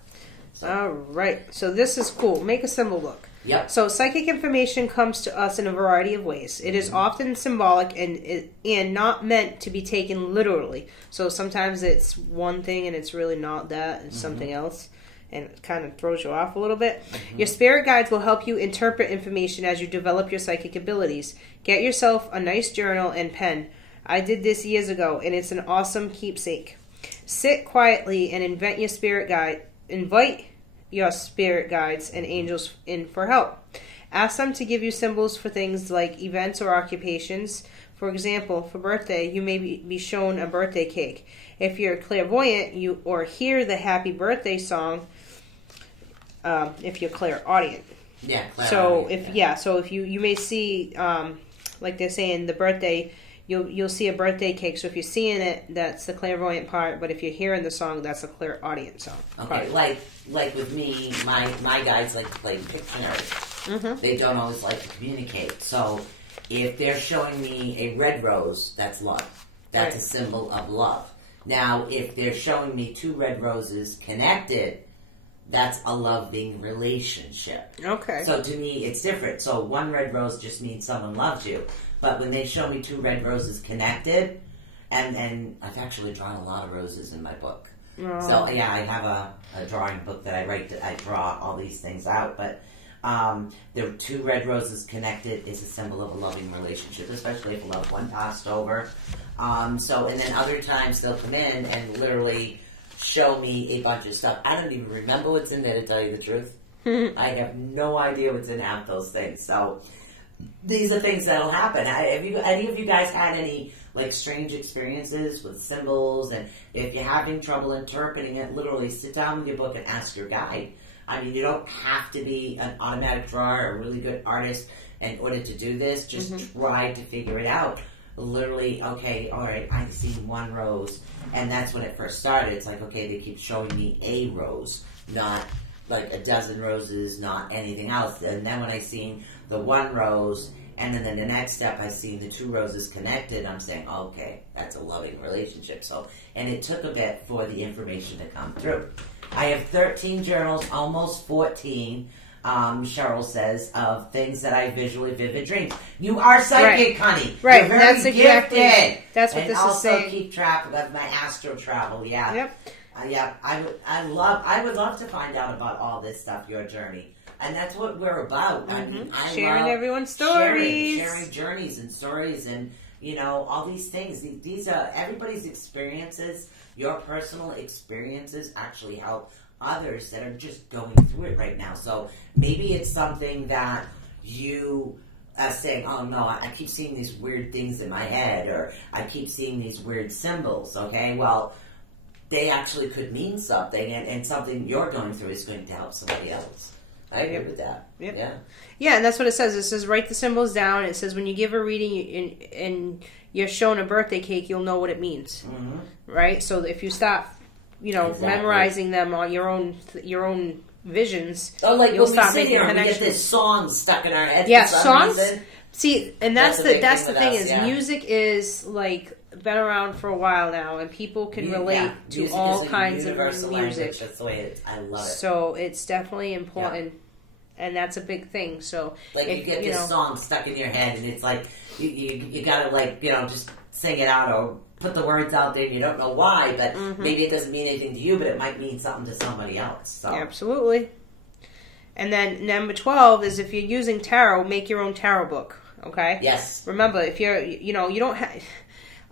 So. All right. So this is cool. Make a symbol look. Yep. So psychic information comes to us in a variety of ways. It is often symbolic and not meant to be taken literally. So sometimes it's one thing and it's really not that. It's something else. And it kind of throws you off a little bit. Your spirit guides will help you interpret information as you develop your psychic abilities. Get yourself a nice journal and pen. I did this years ago, and it's an awesome keepsake. Sit quietly and invite your spirit guides and angels in for help. Ask them to give you symbols for things like events or occupations. For example, for birthday, you may be shown a birthday cake. If you're clairvoyant, or hear the happy birthday song, if you're clairaudient. Yeah, clairaudient. So if you may see, like they're saying, the birthday, you'll see a birthday cake. So if you're seeing it, that's the clairvoyant part. But if you're hearing the song, that's a clairaudient song. Okay, like with me, my guides like to play Pictionary. They don't always like to communicate. So if they're showing me a red rose, that's love. That's a symbol of love. Now, if they're showing me two red roses connected, that's a loving relationship. Okay. So to me, it's different. So one red rose just means someone loves you. But when they show me two red roses connected, and I've actually drawn a lot of roses in my book. Oh. So yeah, I have a drawing book that I write. I draw all these things out. But The two red roses connected is a symbol of a loving relationship, especially if a loved one passed over. And then other times they'll come in and literally show me a bunch of stuff. I don't even remember what's in there, to tell you the truth. I have no idea what's in half those things. So these are things that'll happen. Have any of you guys had any like strange experiences with symbols? And if you're having trouble interpreting it, literally sit down with your book and ask your guide. I mean, you don't have to be an automatic drawer or a really good artist in order to do this. Just try to figure it out. Literally, okay, all right, I see one rose. And that's when it first started. It's like, okay, they keep showing me a rose, not like a dozen roses, not anything else. And then when I seen the one rose, and then the next step I seen the two roses connected, I'm saying, okay, that's a loving relationship. So, and it took a bit for the information to come through. I have 13 journals, almost 14, Cheryl says, of things that I visually vivid dreams. You are psychic, honey. Right, You're very that's exactly, gifted. that's what and this is saying. And also keep track of my astro travel, yeah. Yep. Yeah, I would love to find out about all this stuff, your journey. And that's what we're about. I mean, I sharing love everyone's stories. Sharing journeys and stories and, you know, all these things. These are everybody's experiences. Your personal experiences actually help others that are just going through it right now. So maybe it's something that you are saying, oh no, I keep seeing these weird things in my head, or I keep seeing these weird symbols, okay? Well, they actually could mean something, and something you're going through is going to help somebody else. I agree with that. Yep. Yeah. Yeah, and that's what it says. It says write the symbols down. It says when you give a reading and you're shown a birthday cake, you'll know what it means. Right? So if you stop, memorizing them on your own visions, like you'll when stop we sit making here and we get connections. this song stuck in our heads. Yeah, for some songs. reason. See, and that's the thing us, is music is like been around for a while now, and people can relate to music all is a kinds of universal music. language. That's the way it is. I love it. So it's definitely important, and that's a big thing. So like you get this song stuck in your head, and it's like you gotta just sing it out or put the words out there. And you don't know why, but maybe it doesn't mean anything to you, but it might mean something to somebody else. So. Absolutely. And then number 12 is if you're using tarot, make your own tarot book. Okay. Yes. Remember, if you're, you don't have.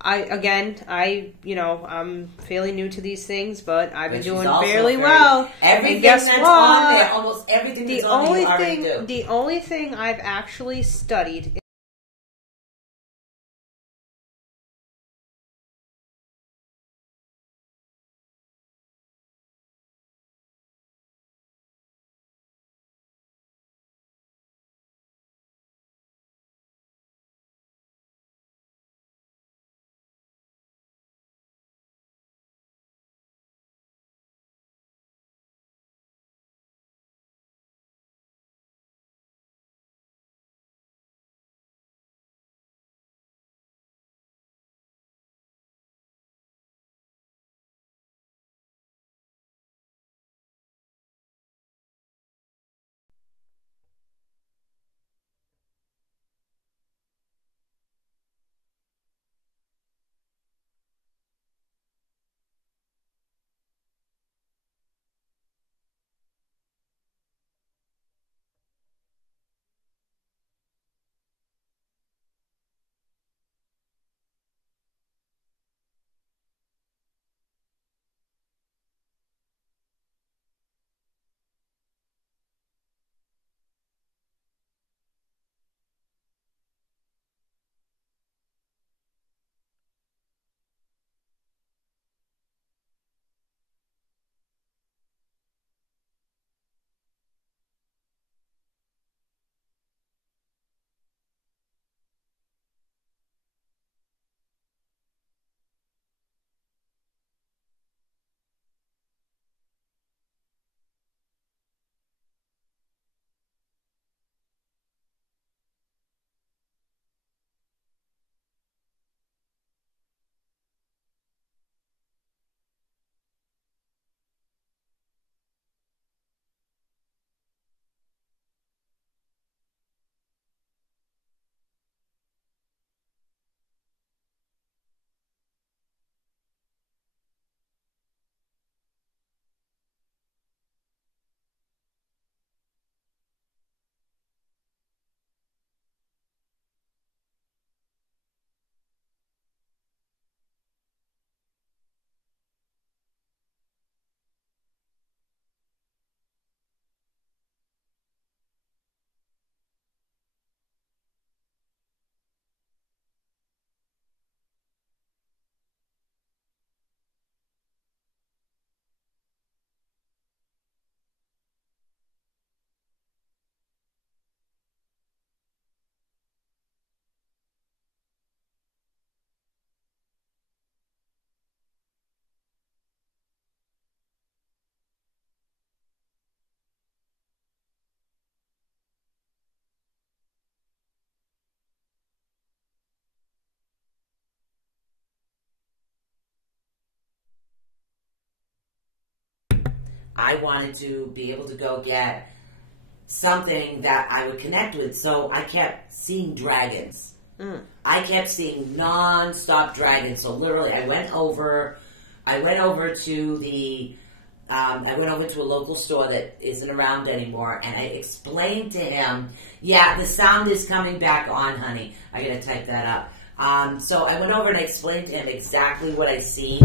I'm fairly new to these things, but I've been doing fairly well. Everything and guess that's what? on there, almost everything that's on there, you already do. The only thing I've actually studied I wanted to be able to go get something that I would connect with. So I kept seeing dragons. I kept seeing non-stop dragons. So literally, I went over to the. I went over to a local store that isn't around anymore, and I explained to him, yeah, the sound is coming back on, honey. I gotta type that up. So I went over and I explained to him exactly what I seen,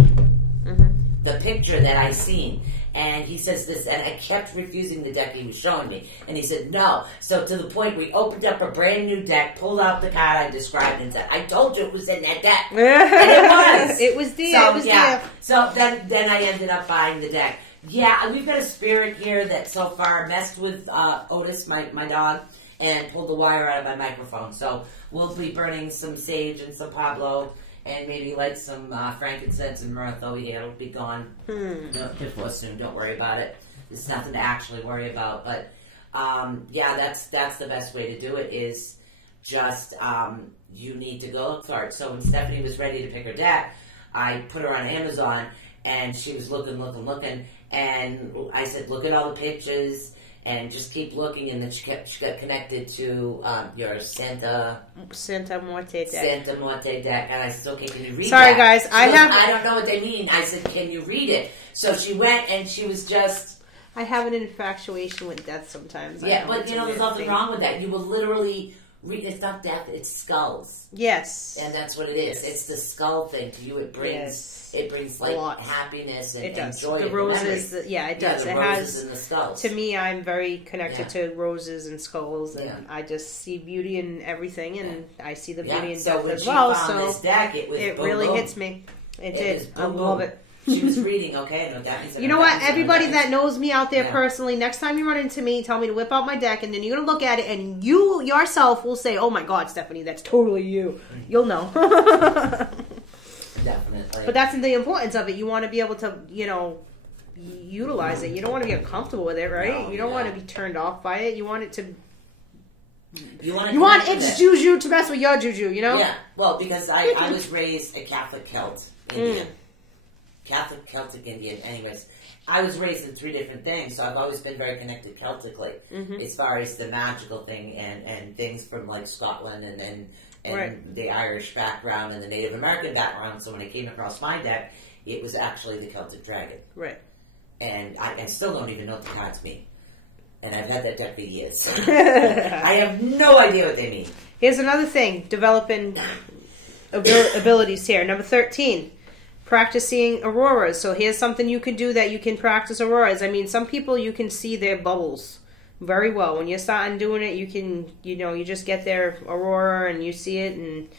the picture that I seen. And he says this, and I kept refusing the deck he was showing me. And he said, no. So to the point, we opened up a brand new deck, pulled out the card I described, and said, I told you it was in that deck. And it was. It was there. So, it was yeah. there. So then I ended up buying the deck. Yeah, we've got a Sprit here that so far messed with Otis, my dog, and pulled the wire out of my microphone. So we'll be burning some sage and some Pablo, and maybe light some frankincense and myrrh over here. It'll be gone before soon. Don't worry about it. There's nothing to actually worry about. But yeah, that's the best way to do it. Is just you need to go look for it. So when Stephanie was ready to pick her deck, I put her on Amazon, and she was looking, and I said, look at all the pictures. And just keep looking, and then she got connected to your Santa Muerte deck. Santa Muerte deck, and I said, okay, can you read Sorry, that? guys, I don't know what they mean. I said, can you read it? So she went, and she was just... I have an infatuation with death sometimes. Yeah, but you know, there's nothing wrong with that. You will literally read, it's not death, it's skulls. Yes. And that's what it is. Yes. It's the skull thing. To you, it brings like happiness and, it does. And joy. The roses, it does. Yeah, the it roses has. and the skulls. To me, I'm very connected to roses and skulls, and Yeah. I just see beauty in everything, and I see the beauty in so death when as she well. found so this deck, it was boom, really boom. hits me. It did. Was I boom, love boom. it. She was reading, okay? No, that means You know what? that Everybody means that knows me out there Yeah. personally, next time you run into me, tell me to whip out my deck, and then you're going to look at it, and you yourself will say, oh my God, Stephanie, that's totally you. You'll know. Definitely. But that's the importance of it. You want to be able to, utilize it. You don't want to be uncomfortable with it, right? No, you don't no. want to be turned off by it. You want it to... You want its juju to mess with your juju, you know? Yeah. Well, because I was raised a Catholic Celt Indian. Catholic Celtic Indian. Anyways, I was raised in 3 different things, so I've always been very connected Celtically as far as the magical thing and things from like Scotland and Right. the Irish background and the Native American background. So when I came across my deck, it was actually the Celtic Dragon. Right. And I still don't even know what the cards mean. And I've had that deck for years. So I have no idea what they mean. Here's another thing. Developing abilities here. Number 13. Practicing auroras. So here's something you can do that you can practice auroras. I mean, some people you can see their bubbles very well. When you're starting doing it, you can, you just get their aurora and you see it and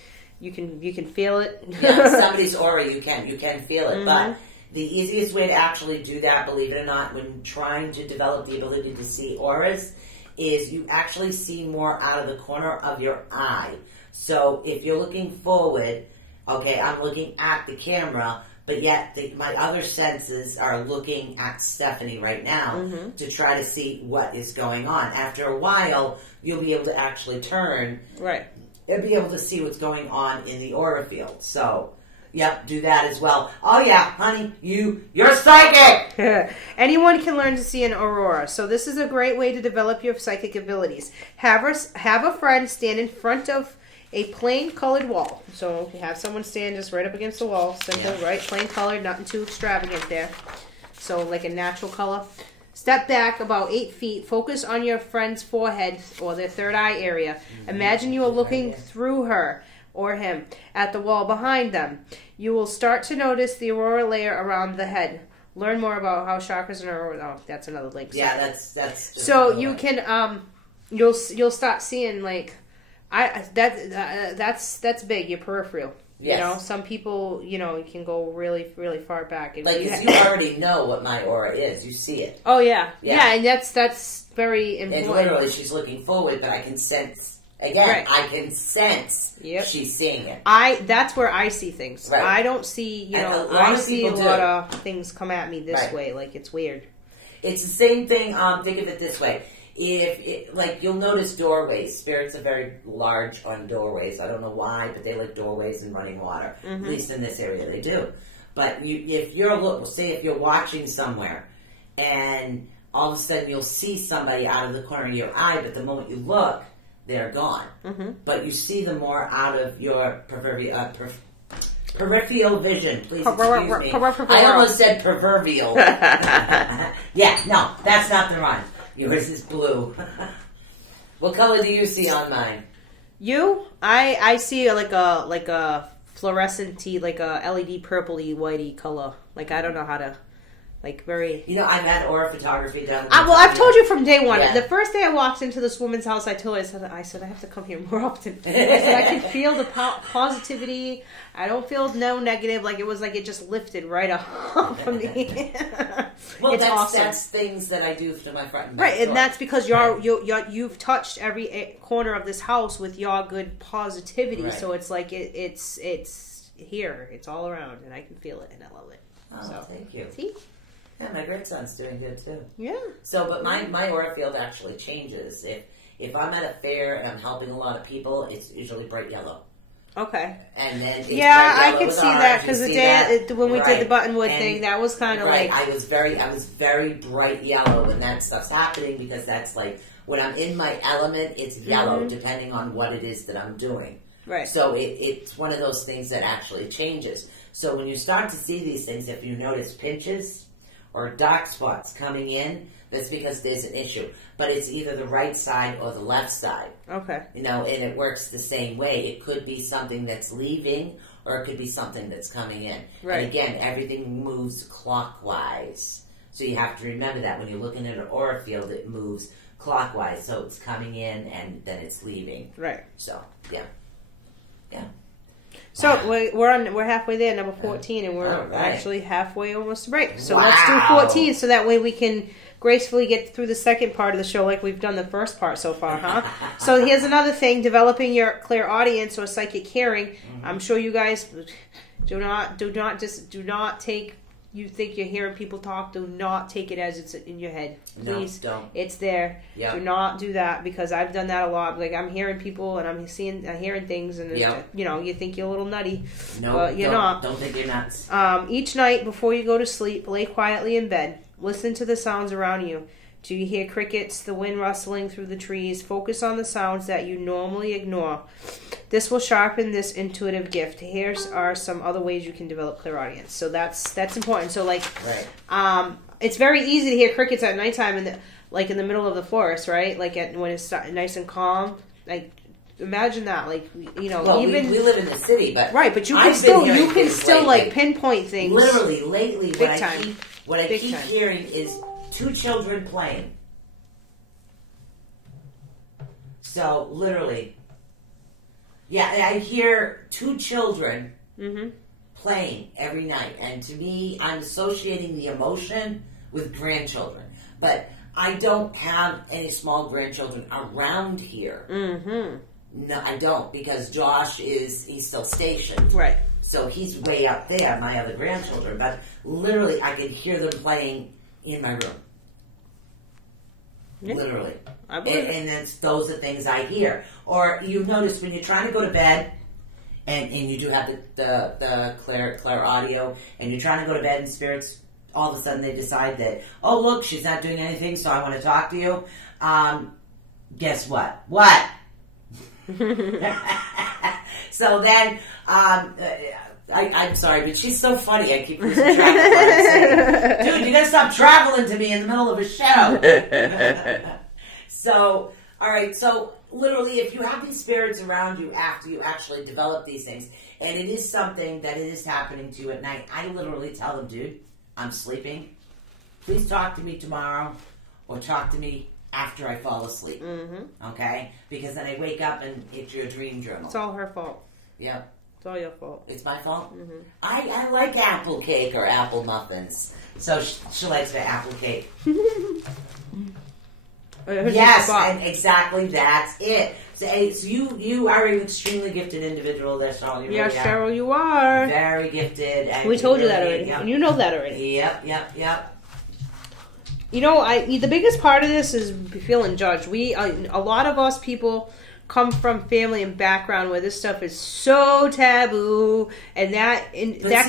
you can feel it. Yeah, somebody's aura, you can feel it. But the easiest way to actually do that, believe it or not, when trying to develop the ability to see auras, is you actually see more out of the corner of your eye. So if you're looking forward, okay, I'm looking at the camera, but yet my other senses are looking at Stephanie right now to try to see what is going on. After a while, you'll be able to actually turn and be able to see what's going on in the aura field. So, yep, do that as well. Oh yeah, honey, you're psychic! Anyone can learn to see an aurora. So this is a great way to develop your psychic abilities. Have a friend stand in front of a plain colored wall. So you have someone stand just right up against the wall. Simple, right? Plain colored, nothing too extravagant there. So like a natural color. Step back about 8 feet. Focus on your friend's forehead or their third eye area. Imagine you are looking through her or him at the wall behind them. You will start to notice the aurora layer around the head. Learn more about how chakras and aurora. Oh, that's another link. Yeah, that's. So you can you'll start seeing like. That's big. Your peripheral. Yes. You know, some people, can go really, really far back. And like, you already know what my aura is. You see it. Oh yeah, and that's very important. And literally, she's looking forward, but I can sense again. I can sense she's seeing it. That's where I see things. Right. I don't see. I see a lot of things come at me this way. Like it's weird. It's the same thing. Think of it this way. You'll notice doorways. Spirits are very large on doorways. I don't know why, but they like doorways and running water. At least in this area, they do. But if you're watching somewhere, and all of a sudden you'll see somebody out of the corner of your eye, but the moment you look, they're gone. Mm-hmm. But you see them more out of your peripheral vision. Please excuse me. I almost said proverbial. Yeah, no, that's not the rhyme. Yours is blue. What color do you see on mine? I see like a fluorescent-y, like a LED purpley, whitey color. Like I don't know how to, like very. You know, I've had aura photography done. Well, I've told you from day one. Yeah. The first day I walked into this woman's house, I told her, I said I have to come here more often. I said I can feel the positivity. I don't feel no negative. Like it was like it just lifted right off of me. Well, it's awesome. That's things that I do to my front and back right, and door. that's because you've touched every corner of this house with your good positivity. Right. So it's like it's here, it's all around, and I can feel it, and I love it. Oh, so thank you. See? Yeah, my grandson's doing good too. Yeah. So, but my aura field actually changes. If I'm at a fair and I'm helping a lot of people, it's usually bright yellow. Okay. And then it's yeah, bright I yellow could with see orange. that because the day when we did the buttonwood And- thing, that was kind of right. like I was very bright yellow when that stuff's happening because that's like when I'm in my element, it's yellow depending on what it is that I'm doing. right. So it's one of those things that actually changes. So when you start to see these things, if you notice pinches or dark spots coming in, that's because there's an issue. But it's either the right side or the left side. Okay. You know, and it works the same way. It could be something that's leaving or it could be something that's coming in. Right. And again, everything moves clockwise. So you have to remember that when you're looking at an aura field, it moves clockwise. So it's coming in and then it's leaving. Right. So, yeah. Yeah. So we're halfway there, number 14, and we're All right. actually halfway almost to break. So Wow. let's do 14, so that way we can gracefully get through the second part of the show like we've done the first part so far, huh? So here's another thing: developing your clairaudience or psychic hearing. I'm sure you guys do not take. You think you're hearing people talk, do not take it as it's in your head. Please. No, don't. It's there. Yep. Do not do that because I've done that a lot. Like I'm hearing people and I'm hearing things and it's, Yep. you know, you think you're a little nutty. No, but you're not. Don't think you're nuts. Each night before you go to sleep, lay quietly in bed. Listen to the sounds around you. Do you hear crickets, the wind rustling through the trees? Focus on the sounds that you normally ignore. This will sharpen this intuitive gift. Here are some other ways you can develop clairaudience. So that's important. So like, Right. it's very easy to hear crickets at nighttime in the middle of the forest, right? Like when it's nice and calm. Like imagine that. Like Well, even we live in the city, but right, but you can I've still been hearing things lately. like pinpoint things. Literally, lately, Big time. what I Big keep time. hearing is two children playing. So, literally. Yeah, I hear two children playing every night. And to me, I'm associating the emotion with grandchildren. But I don't have any small grandchildren around here. No, I don't, because Josh he's still stationed. Right. So he's way up there, my other grandchildren. But literally, I could hear them playing in my room. Yeah. Literally. I believe it. And those are things I hear. Or you notice when you're trying to go to bed, and you do have the Claire audio, and you're trying to go to bed and spirits, all of a sudden they decide that, oh, look, she's not doing anything, so I want to talk to you. Guess what? What? So then, I'm sorry, but she's so funny. I keep losing track of what I'm saying. Dude, you gotta stop traveling to me in the middle of a show. So, all right. So, literally, if you have these spirits around you after you actually develop these things, and it is something that it is happening to you at night, I literally tell them, dude, I'm sleeping. Please talk to me tomorrow, or talk to me after I fall asleep. Okay? Because then I wake up and it's your dream journal. It's all her fault. Yep. It's all your fault. It's my fault? I like apple cake or apple muffins. So she likes the apple cake. Yes, and exactly that's it. So you are an extremely gifted individual there, Cheryl. You Yes, really are. Cheryl, you are. Very gifted. And We told you that really- already. Yep. And you know that already. Yep. You know, the biggest part of this is feeling judged. A lot of us people come from family and background where this stuff is so taboo, and that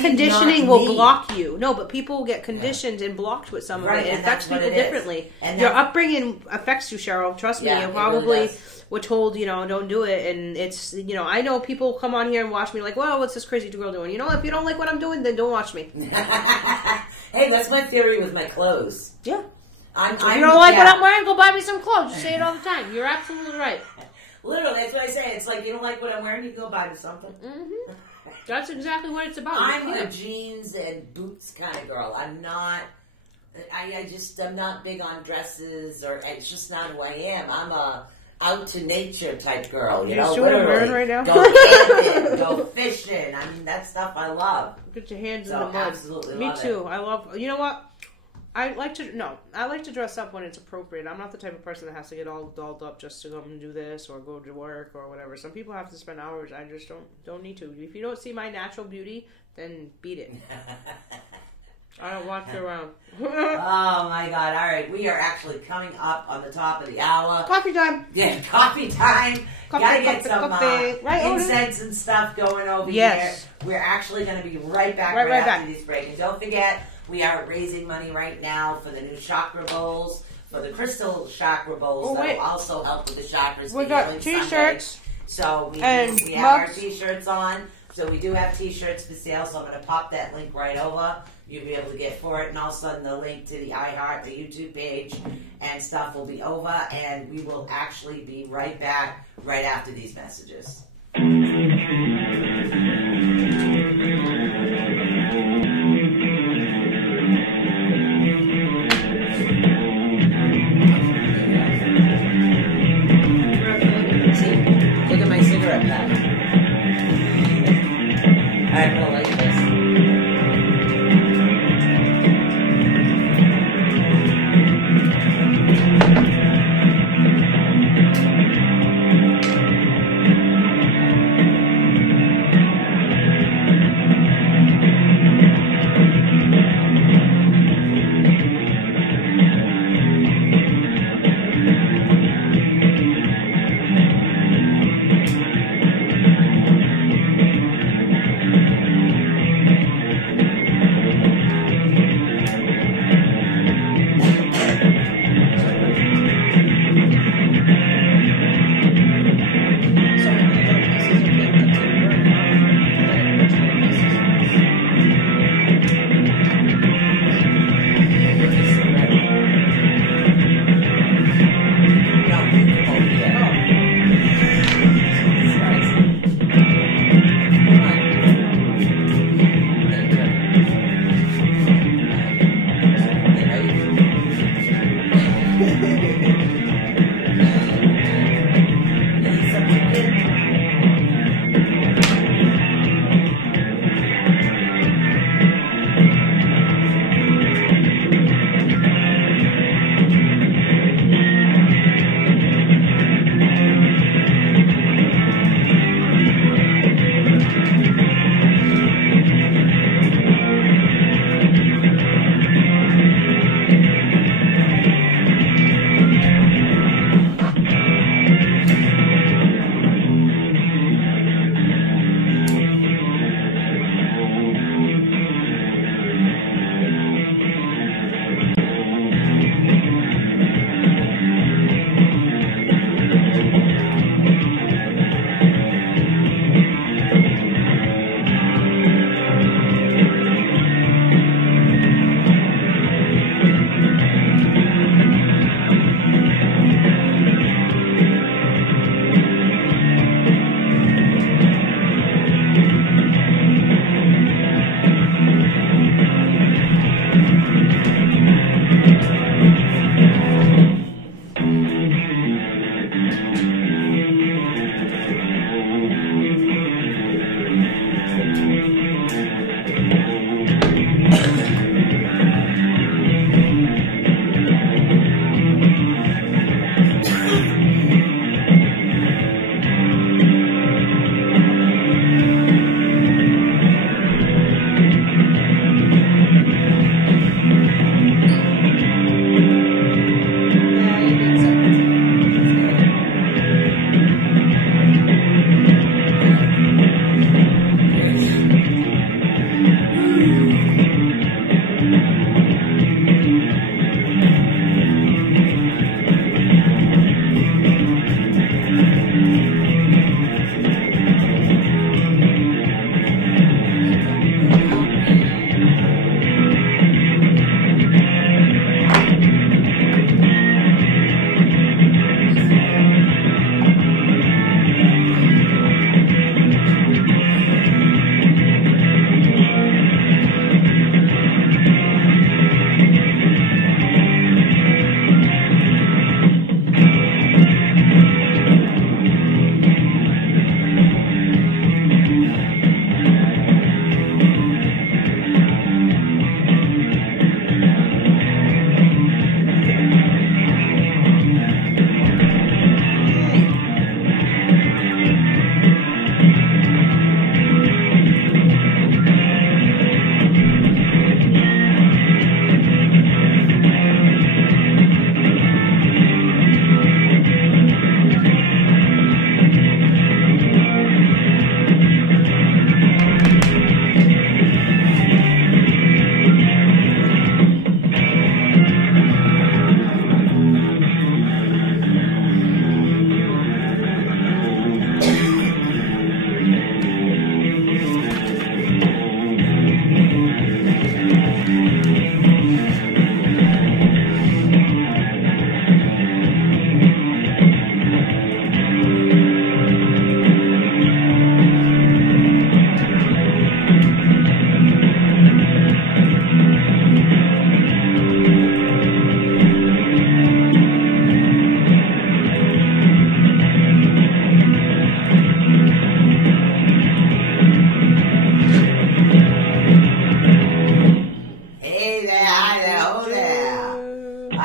conditioning will block you. No, but people will get conditioned and blocked with some of it. It affects people differently. And your upbringing affects you, Cheryl. Trust me. You probably were told, don't do it. And it's, I know people come on here and watch me like, well, what's this crazy girl doing? If you don't like what I'm doing, then don't watch me. Hey, that's my theory with my clothes. Yeah. If you don't like what I'm wearing, go buy me some clothes. You say it all the time. You're absolutely right. Literally, that's what I say. It's like, you don't like what I'm wearing, you go buy me something. Mm-hmm. That's exactly what it's about. I'm a jeans and boots kind of girl. I'm not, I'm not big on dresses, or it's just not who I am. I'm a out to nature type girl, you see what I'm wearing right now? Go camping, go fishing. I mean, that stuff I love. Get your hands in the mud. Absolutely Me love too. It. I love, you know what? I like to dress up when it's appropriate. I'm not the type of person that has to get all dolled up just to go and do this or go to work or whatever. Some people have to spend hours. I just don't need to. If you don't see my natural beauty, then beat it. I don't walk around. Oh my God. All right. We are actually coming up on the top of the hour. Coffee time. Yeah, coffee time. Gotta get some incense and stuff going over here. We're actually going to be right back after this break. And don't forget, we are raising money right now for the new chakra bowls, for the crystal chakra bowls that will also help with the chakras. We got t-shirts. So we have our t-shirts on. So we do have t-shirts for sale. So I'm going to pop that link right over. You'll be able to get for it. And all of a sudden the link to the iHeart, the YouTube page and stuff will be over. And we will actually be right back right after these messages. Look at my cigarette pack. I'm gonna like this.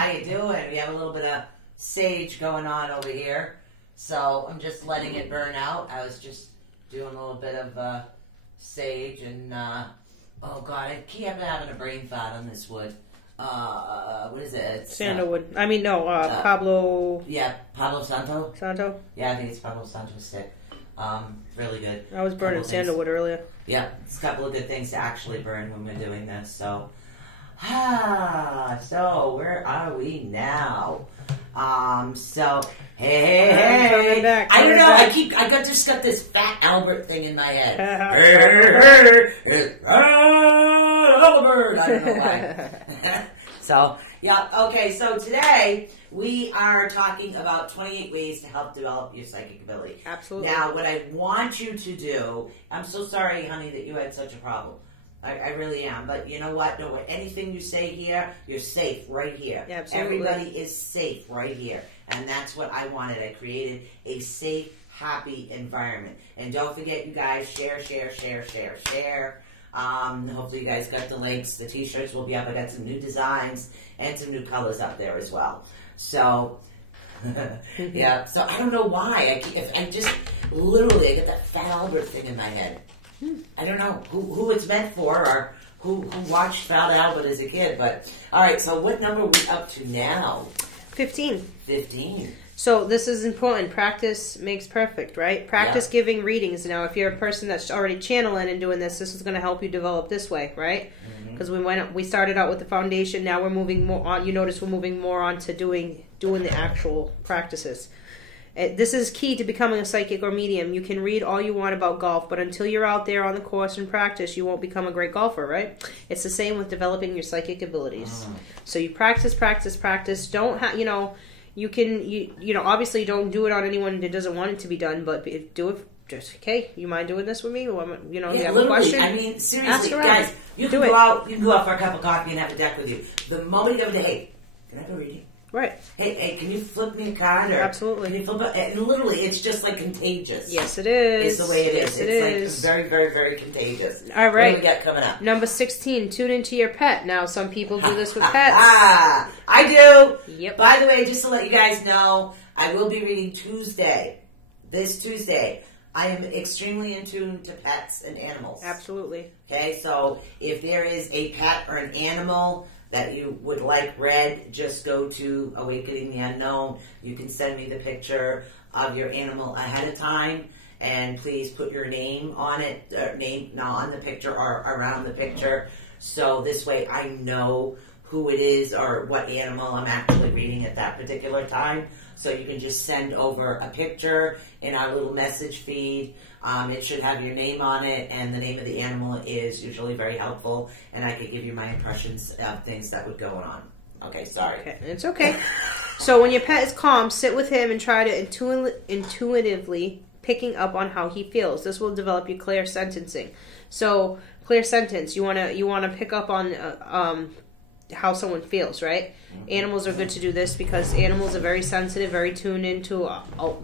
how you doing? We have a little bit of sage going on over here. So I'm just letting it burn out. I was just doing a little bit of sage and, oh God, I keep having a brain fart on this wood. What is it? It's, Sandalwood. I mean, no, Pablo... Yeah, Pablo Santo. Santo? Yeah, I think it's Pablo Santo stick. Really good. I was burning sandalwood earlier. Yeah, it's a couple of good things to actually burn when we're doing this. So, so where are we now? So hey, back, I don't know. back. I just got this Fat Albert thing in my head. Albert. I don't know why. So yeah, okay. So today we are talking about 28 ways to help develop your psychic ability. Absolutely. Now, what I want you to do, I'm so sorry, honey, that you had such a problem. I really am. But you know what? No, anything you say here, you're safe right here. Yeah, absolutely. Everybody is safe right here. And that's what I wanted. I created a safe, happy environment. And don't forget, you guys, share. Hopefully you guys got the links. The t-shirts will be up. I got some new designs and some new colors up there as well. So, yeah. So I don't know why. I just, literally, I get that Fat Albert thing in my head. I don't know who it's meant for or who watched Fat Albert as a kid. But, all right, so what number are we up to now? 15. 15. So this is important. Practice makes perfect, right? Practice giving readings. Now, if you're a person that's already channeling and doing this is going to help you develop this way, right? Because we started out with the foundation. Now we're moving more on. You notice we're moving more on to doing the actual practices. This is key to becoming a psychic or medium. You can read all you want about golf, but until you're out there on the course and practice, you won't become a great golfer, right? It's the same with developing your psychic abilities. So you practice. Don't you can obviously you don't do it on anyone that doesn't want it to be done, but do it. Just okay. You mind doing this with me? Or, you have a question? I mean, seriously, guys, you can go out for a cup of coffee and have a deck with you. The moment you go to, hey, can I have a reading? Right. Hey, can you flip me a card? Or absolutely. Can you flip it? And literally, it's just like contagious. Yes, it is. It's the way it is. Yes, It's like very, very, very contagious. All right. What do we got coming up? Number 16, tune into your pet. Now, some people do this with pets. I do. Yep. By the way, just to let you guys know, I will be reading this Tuesday. I am extremely in tune to pets and animals. Absolutely. Okay, so if there is a pet or an animal that you would like read, just go to Awakening the Unknown. You can send me the picture of your animal ahead of time, and please put your name on it, on the picture or around the picture, so this way I know who it is or what animal I'm actually reading at that particular time. So you can just send over a picture in our little message feed. It should have your name on it, and the name of the animal is usually very helpful, and I could give you my impressions of things that would go on. Okay, sorry. Okay, it's okay. So when your pet is calm, sit with him and try to intuitively picking up on how he feels. This will develop your clear sentencing. So clear sentence, you wanna pick up on how someone feels, right? Animals are good to do this because animals are very sensitive, very tuned into.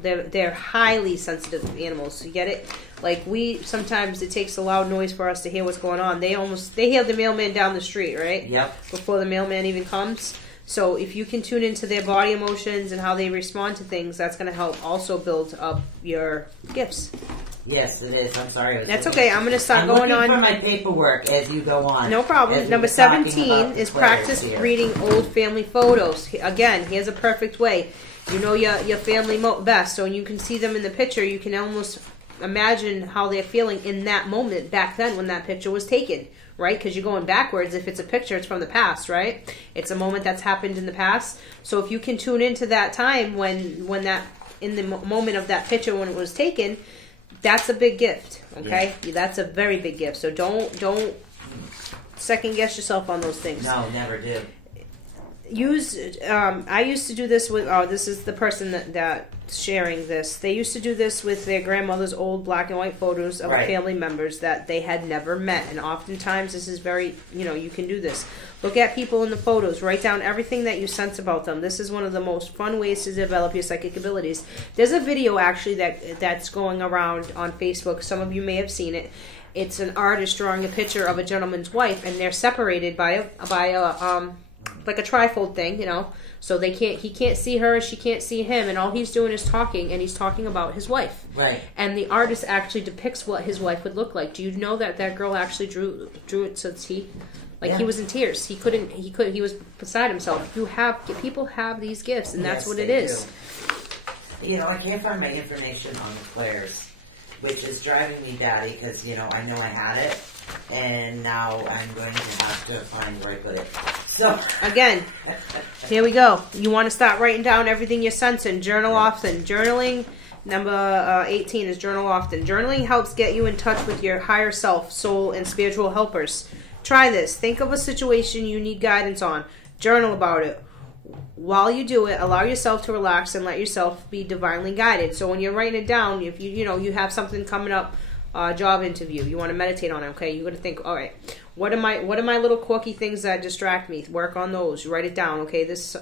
They're highly sensitive animals. You get it? Like sometimes it takes a loud noise for us to hear what's going on. They hear the mailman down the street, right? Yep. Before the mailman even comes. So if you can tune into their body emotions and how they respond to things, that's going to help also build up your gifts. Yes, it is. I'm sorry. That's okay. I'm going to start going on. I'm looking for my paperwork as you go on. No problem. Number 17 is practice reading old family photos. Again, here's a perfect way. You know your family best, so when you can see them in the picture, you can almost imagine how they're feeling in that moment back then when that picture was taken, right? Because you're going backwards. If it's a picture, it's from the past, right? It's a moment that's happened in the past. So if you can tune into that time when that in the moment of that picture when it was taken, that's a big gift, okay? Yeah. That's a very big gift. So don't second guess yourself on those things. No, never do. I used to do this with, this is the person that's sharing this. They used to do this with their grandmother's old black and white photos of family members that they had never met. And oftentimes this is very, you can do this. Look at people in the photos. Write down everything that you sense about them. This is one of the most fun ways to develop your psychic abilities. There's a video actually that's going around on Facebook. Some of you may have seen it. It's an artist drawing a picture of a gentleman's wife, and they're separated by a like a trifold thing, you know. So he can't see her, she can't see him, and all he's doing is talking, and he's talking about his wife. Right. And the artist actually depicts what his wife would look like. Do you know that girl actually drew it to the T? Like, he was in tears. He was beside himself. People have these gifts, and that's what it is. Do. You know, I can't find my information on the Claires, which is driving me batty because, you know I had it, and now I'm going to have to find where I put it. So again, here we go. You want to start writing down everything you're sensing. Journal often. Journaling, number 18 is journal often. Journaling helps get you in touch with your higher self, soul, and spiritual helpers. Try this. Think of a situation you need guidance on. Journal about it. While you do it, allow yourself to relax and let yourself be divinely guided. So when you're writing it down, if you have something coming up, job interview, you want to meditate on it. Okay, you got to think. All right, what are my little quirky things that distract me? Work on those. Write it down. Okay, this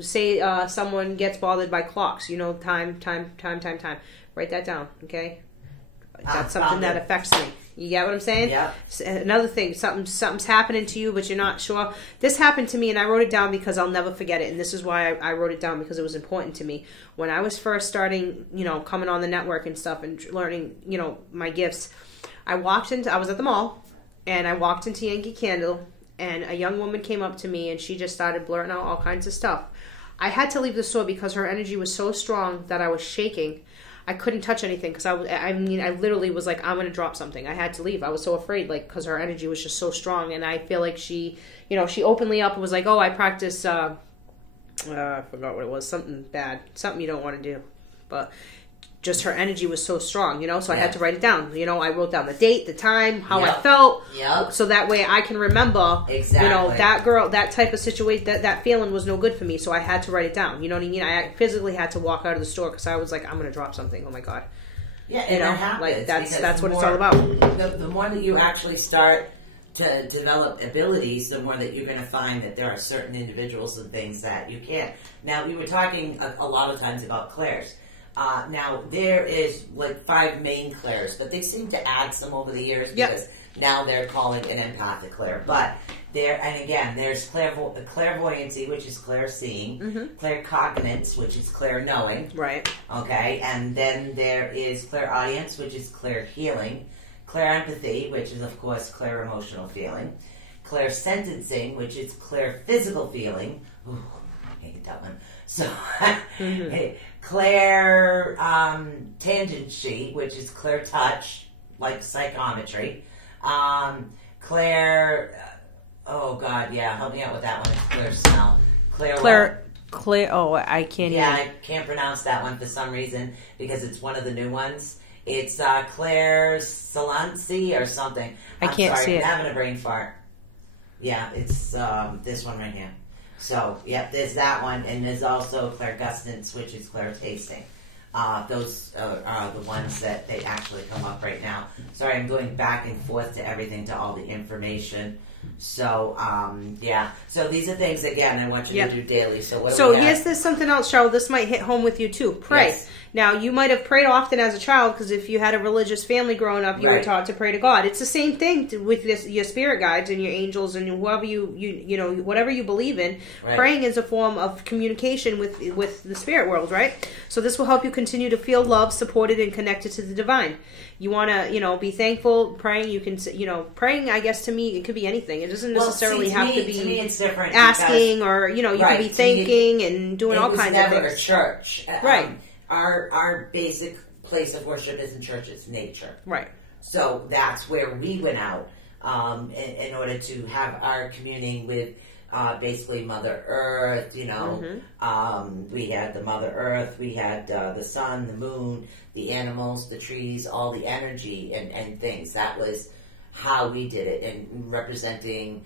say someone gets bothered by clocks. Time. Write that down. Okay, that's something that affects me. You get what I'm saying? Yeah. Another thing, something's happening to you, but you're not sure. This happened to me, and I wrote it down because I'll never forget it. And this is why I wrote it down, because it was important to me. When I was first starting, coming on the network and stuff and learning, my gifts, I was at the mall, and I walked into Yankee Candle, and a young woman came up to me, and she just started blurting out all kinds of stuff. I had to leave the store because her energy was so strong that I was shaking. I couldn't touch anything because I literally was like, I'm going to drop something. I had to leave. I was so afraid, because her energy was just so strong. And I feel like she openly up and was like, oh, I practice, I forgot what it was, something bad, something you don't want to do. But just her energy was so strong, so I had to write it down. I wrote down the date, the time, how I felt. Yep. So that way I can remember, exactly. That girl, that type of situation, that feeling was no good for me. So I had to write it down. You know what I mean? I physically had to walk out of the store because I was like, I'm going to drop something. Oh my God. Yeah, and that happens. Like that's what it's all about. The more that you actually start to develop abilities, the more that you're going to find that there are certain individuals and things that you can't. Now, we were talking a lot of times about Claires. Now, there is 5 main Claires, but they seem to add some over the years because now they're calling an empathic Claire. But there's clairvoyancy, which is clair seeing, claircognizance, which is clair knowing. Right. Okay, and then there is clairaudience, which is clair healing, clairempathy, which is, of course, clair emotional feeling, clairsentencing, which is clair physical feeling. Ooh, I can't get that one. So, clair tangency, which is clair touch, like psychometry. Clair, help me out with that one. It's clair smell. Claire. Oh, I can't. Yeah, I can't pronounce that one for some reason because it's one of the new ones. It's clair salancy or something. I can't see it. I'm having a brain fart. Yeah, it's this one right here. So, there's that one, and there's also clairgustance, which is clair tasting. Those are the ones that they actually come up right now. Sorry, I'm going back and forth to everything, to all the information. So, So these are things, again, I want you to do daily. So here's something else, Cheryl. This might hit home with you, too. Pray. Yes. Now, you might have prayed often as a child, because if you had a religious family growing up, you were taught to pray to God. It's the same thing with your spirit guides and your angels and whoever whatever you believe in. Right. Praying is a form of communication with the spirit world, right? So this will help you continue to feel loved, supported, and connected to the divine. You want to, be thankful. Praying, you can, praying, I guess, to me, it could be anything. It doesn't necessarily have to be to me it's different asking or, you can be thanking and doing all kinds of things. It was never a church. Right. Our basic place of worship isn't church, it's nature. Right. So that's where we went out in order to have our communing with basically Mother Earth, We had the Mother Earth, we had the sun, the moon, the animals, the trees, all the energy and things. That was how we did it, and representing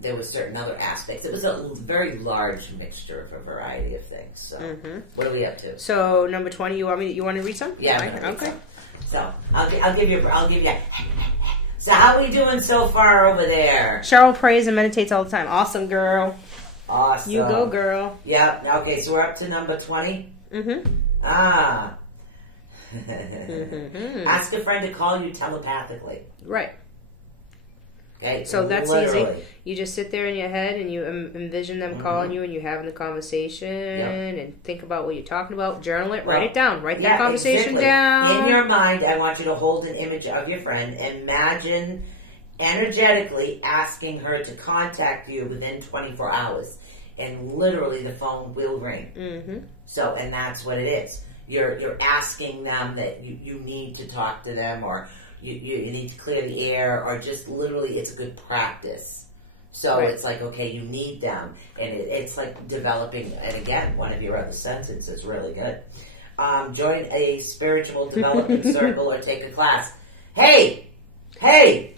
there was certain other aspects. It was a very large mixture of a variety of things. So, what are we up to? So, number 20. You want to read some? Yeah. Okay. So, I'll give you. So, how are we doing so far over there? Cheryl prays and meditates all the time. Awesome, girl. Awesome. You go, girl. Yep. Okay, so we're up to number 20. Ask a friend to call you telepathically. Right. Okay, So that's literally. easy. You just sit there in your head and you envision them calling you and you're having the conversation and think about what you're talking about. Journal it, write it down. Write that conversation down. In your mind, I want you to hold an image of your friend. Imagine energetically asking her to contact you within 24 hours. And literally the phone will ring. Mm-hmm. So, and that's what it is. You're asking them that you need to talk to them, or you need to clear the air, or just literally it's a good practice. So it's like, okay, you need them. And it's like developing, and again, one of your other sentences is really good. Join a spiritual development circle or take a class. Hey,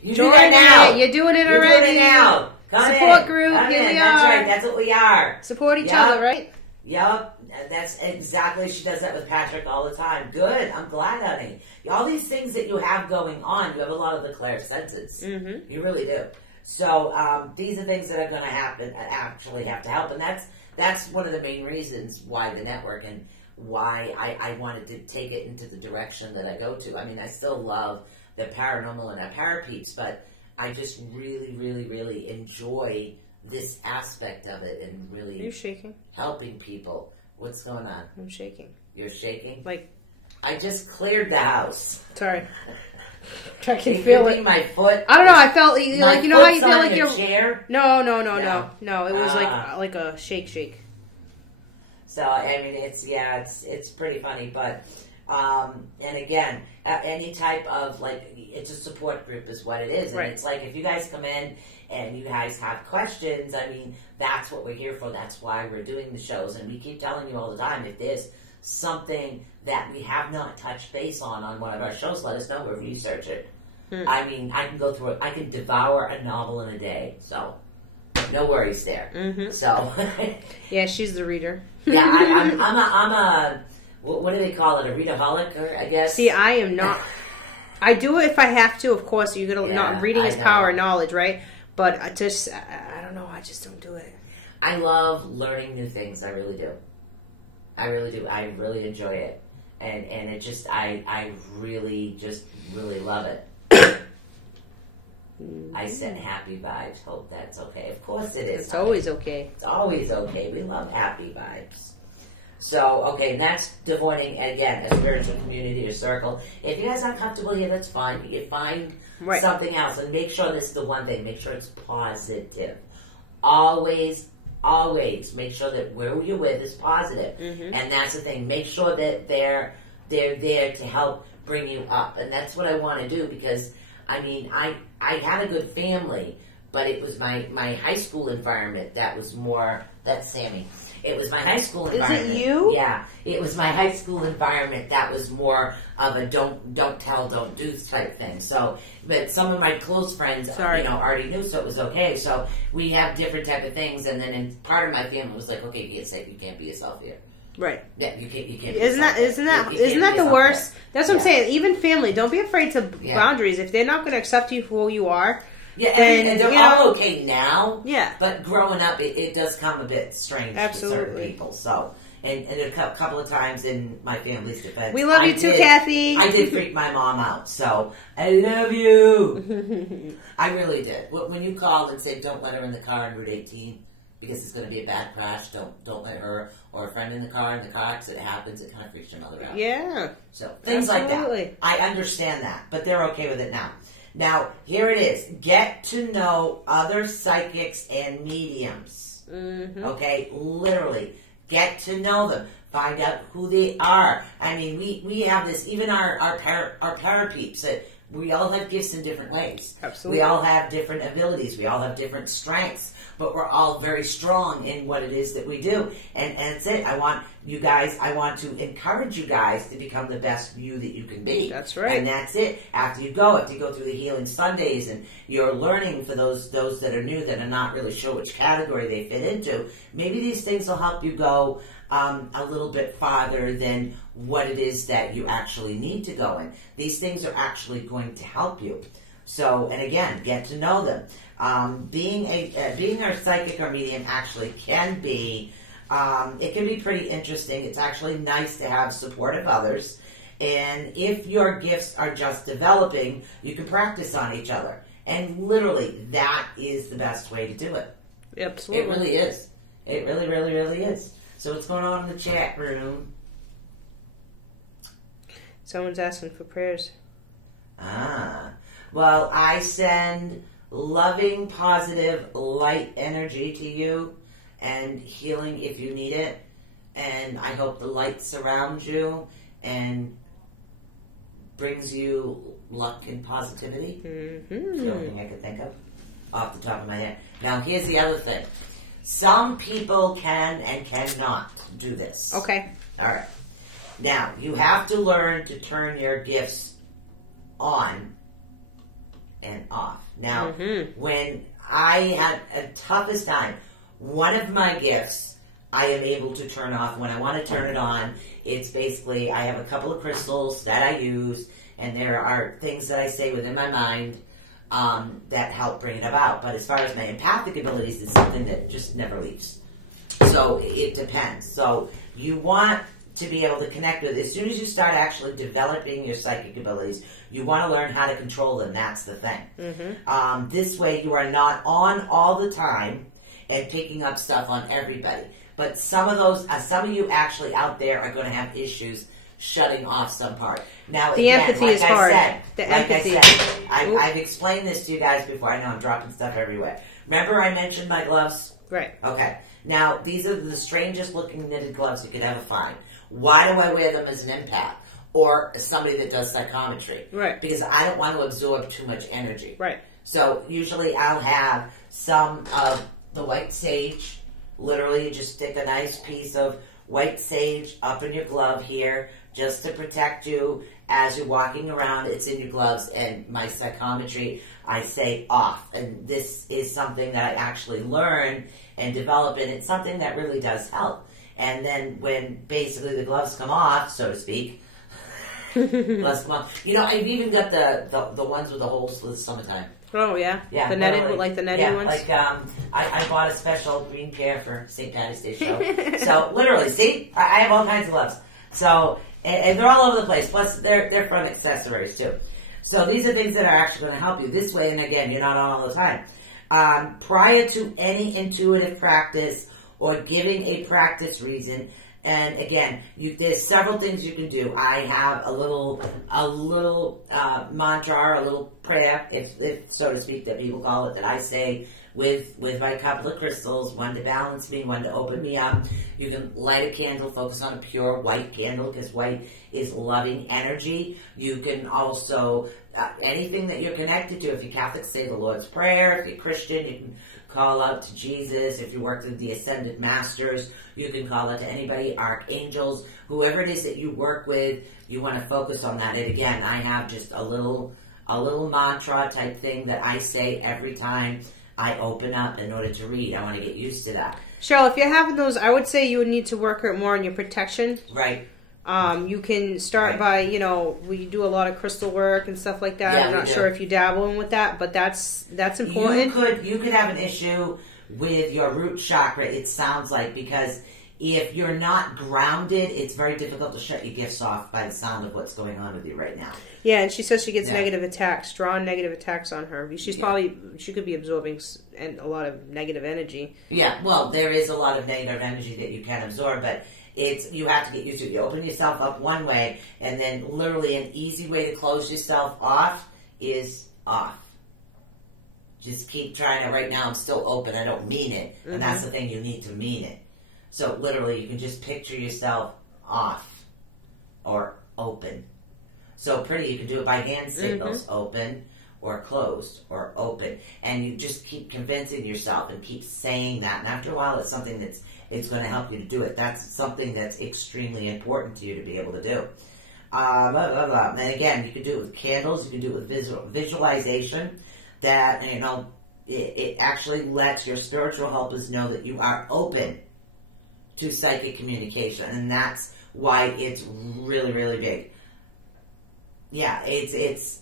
you do that now. You're doing it already. You're doing it now. Support group, here we are. That's right, that's what we are. Support each other, right? Yep, that's exactly, she does that with Patrick all the time. Good, I'm glad, honey. All these things that you have going on, you have a lot of the clairsentience. Mm-hmm. You really do. So these are things that are going to happen, actually have to help. And that's one of the main reasons why the network and why I wanted to take it into the direction that I go to. I mean, I still love the paranormal and the parapeeps, but I just really, really, really enjoy this aspect of it and really Are you shaking? Helping people. What's going on? I'm shaking. You're shaking? Like, I just cleared the house. Sorry. I can feel it. My foot. I don't know. I felt like, you know how you feel like you're. Chair? No. It was like a shake. So I mean, it's pretty funny, but and again, any type of it's a support group is what it is, and it's like if you guys come in and you guys have questions, I mean, that's what we're here for. That's why we're doing the shows, and we keep telling you all the time, if there's something that we have not touched base on one of our shows, let us know. We'll research it. I mean, I can go through it. I can devour a novel in a day, so no worries there. Mm-hmm. So yeah, she's the reader. Yeah, I'm a what do they call it? A readaholic, or I guess. See, I am not. I do it if I have to, of course. You're gonna not reading is power of knowledge, right? But I don't know. I just don't do it. I love learning new things. I really do. I really do. I really enjoy it, and it just I really just really love it. I send happy vibes. Hope that's okay. Of course it is. It's always okay. It's always okay. We love happy vibes. So, okay, that's devoting, again, a spiritual community or circle. If you guys aren't comfortable here, that's fine. You can find something else. And make sure this is the one thing. Make sure it's positive. Always make sure that where you're with is positive. Mm-hmm. And that's the thing. Make sure that they're there to help bring you up. And that's what I want to do because, I mean, I had a good family, but it was my high school environment that was more, that's Sammy. It was my high school environment. Is it you? Yeah. It was my high school environment that was more of a don't tell, don't do type thing. So, but some of my close friends, already knew, so it was okay. So we have different type of things, and then part of my family was like, okay, be safe. You can't be yourself here. Right. Yeah, you can't. Isn't that the worst? There. That's what I'm saying. Even family, don't be afraid to boundaries. If they're not going to accept you for who you are. Yeah, and they're all okay now. Yeah. But growing up, it does come a bit strange to certain people. So, and a couple of times in my family's defense. We love you too, Kathy. I did freak my mom out. So, I love you. I really did. When you called and said, don't let her in the car on Route 18 because it's going to be a bad crash, don't let her or a friend in the car because it happens, it kind of freaks your mother out. Yeah. So, things like that. I understand that, but they're okay with it now. Now, here it is. Get to know other psychics and mediums. Mm-hmm. Okay? Literally. Get to know them. Find out who they are. I mean, we have this, even our parapeeps, that we all have gifts in different ways. Absolutely. We all have different abilities. We all have different strengths. But we're all very strong in what it is that we do. And that's it. I want to encourage you guys to become the best you that you can be. That's right. And that's it. After you go through the Healing Sundays and you're learning for those that are new, that are not really sure which category they fit into, maybe these things will help you go a little bit farther than what it is that you actually need to go in. These things are actually going to help you. So, and again, get to know them. Being a psychic or medium actually can be, it can be pretty interesting. It's actually nice to have support of others. And if your gifts are just developing, you can practice on each other. And literally, that is the best way to do it. Absolutely. It really is. It really, really, really is. So what's going on in the chat room? Someone's asking for prayers. Well, I send loving, positive, light energy to you and healing if you need it. And I hope the light surrounds you and brings you luck and positivity. Mm-hmm. The only thing I could think of off the top of my head. Now, here's the other thing. Some people can and cannot do this. Okay. All right. Now, you have to learn to turn your gifts on and off. Now, when I had a toughest time, one of my gifts I am able to turn off. When I want to turn it on, it's basically I have a couple of crystals that I use, and there are things that I say within my mind that help bring it about. But as far as my empathic abilities, it's something that just never leaves. So it depends. So you want to be able to connect with, as soon as you start actually developing your psychic abilities, you want to learn how to control them. That's the thing. This way you are not on all the time and picking up stuff on everybody. But some of those, some of you actually out there are going to have issues shutting off some part. Now, the again, empathy like is I hard. said, The like empathy. I said, I've explained this to you guys before. I know I'm dropping stuff everywhere. Remember I mentioned my gloves? Right. Okay. Now, these are the strangest looking knitted gloves you could ever find. Why do I wear them as an empath? Or as somebody that does psychometry? Right. Because I don't want to absorb too much energy. Right. So usually I'll have some of the white sage. Literally just stick a nice piece of white sage up in your glove here just to protect you as you're walking around. It's in your gloves, and my psychometry, I say off. And this is something that I actually learn and develop, and it's something that really does help. And then when basically the gloves come off, so to speak, gloves come off. You know, I've even got the ones with the holes for the summertime. Oh, yeah? Yeah, the netted, like the netted ones? Like, I bought a special green pair for St. Patty's Day show. So, literally, see? I have all kinds of gloves. So, and they're all over the place. Plus, they're fun accessories, too. So, these are things that are actually going to help you this way. And again, you're not on all the time. Prior to any intuitive practice or giving a practice reason, and again, there's several things you can do. I have a little mantra, a little prayer, if so to speak, that people call it, that I say with my couple of crystals, one to balance me, one to open me up. You can light a candle, focus on a pure white candle, because white is loving energy. You can also, anything that you're connected to, if you're Catholic, say the Lord's Prayer. If you're Christian, you can call out to Jesus. If you work with the Ascended Masters, you can call out to anybody, archangels, whoever it is that you work with, you want to focus on that. And again, I have just a little mantra type thing that I say every time I open up in order to read. I want to get used to that. Cheryl, if you're having those, I would say you would need to work more on your protection. Right. You can start by, we do a lot of crystal work and stuff like that. Yeah, I'm not sure if you dabble in with that, but that's important. You could have an issue with your root chakra, it sounds like, because if you're not grounded, it's very difficult to shut your gifts off by the sound of what's going on with you right now. Yeah, and she says she gets negative attacks, strong negative attacks on her. She could be absorbing a lot of negative energy. Yeah, well, there is a lot of negative energy that you can absorb, but you have to get used to it. You open yourself up one way, and then literally an easy way to close yourself off is off. Just keep trying to, right now I'm still open, I don't mean it, and that's the thing, you need to mean it. So literally you can just picture yourself off or open. So pretty, you can do it by hand signals, open or closed or open. And you just keep convincing yourself and keep saying that. And after a while, it's something it's going to help you to do it. That's something that's extremely important to you to be able to do. Blah, blah, blah. And again, you can do it with candles. You can do it with visualization. That, it actually lets your spiritual helpers know that you are open to psychic communication. And that's why it's really, really big. Yeah, it's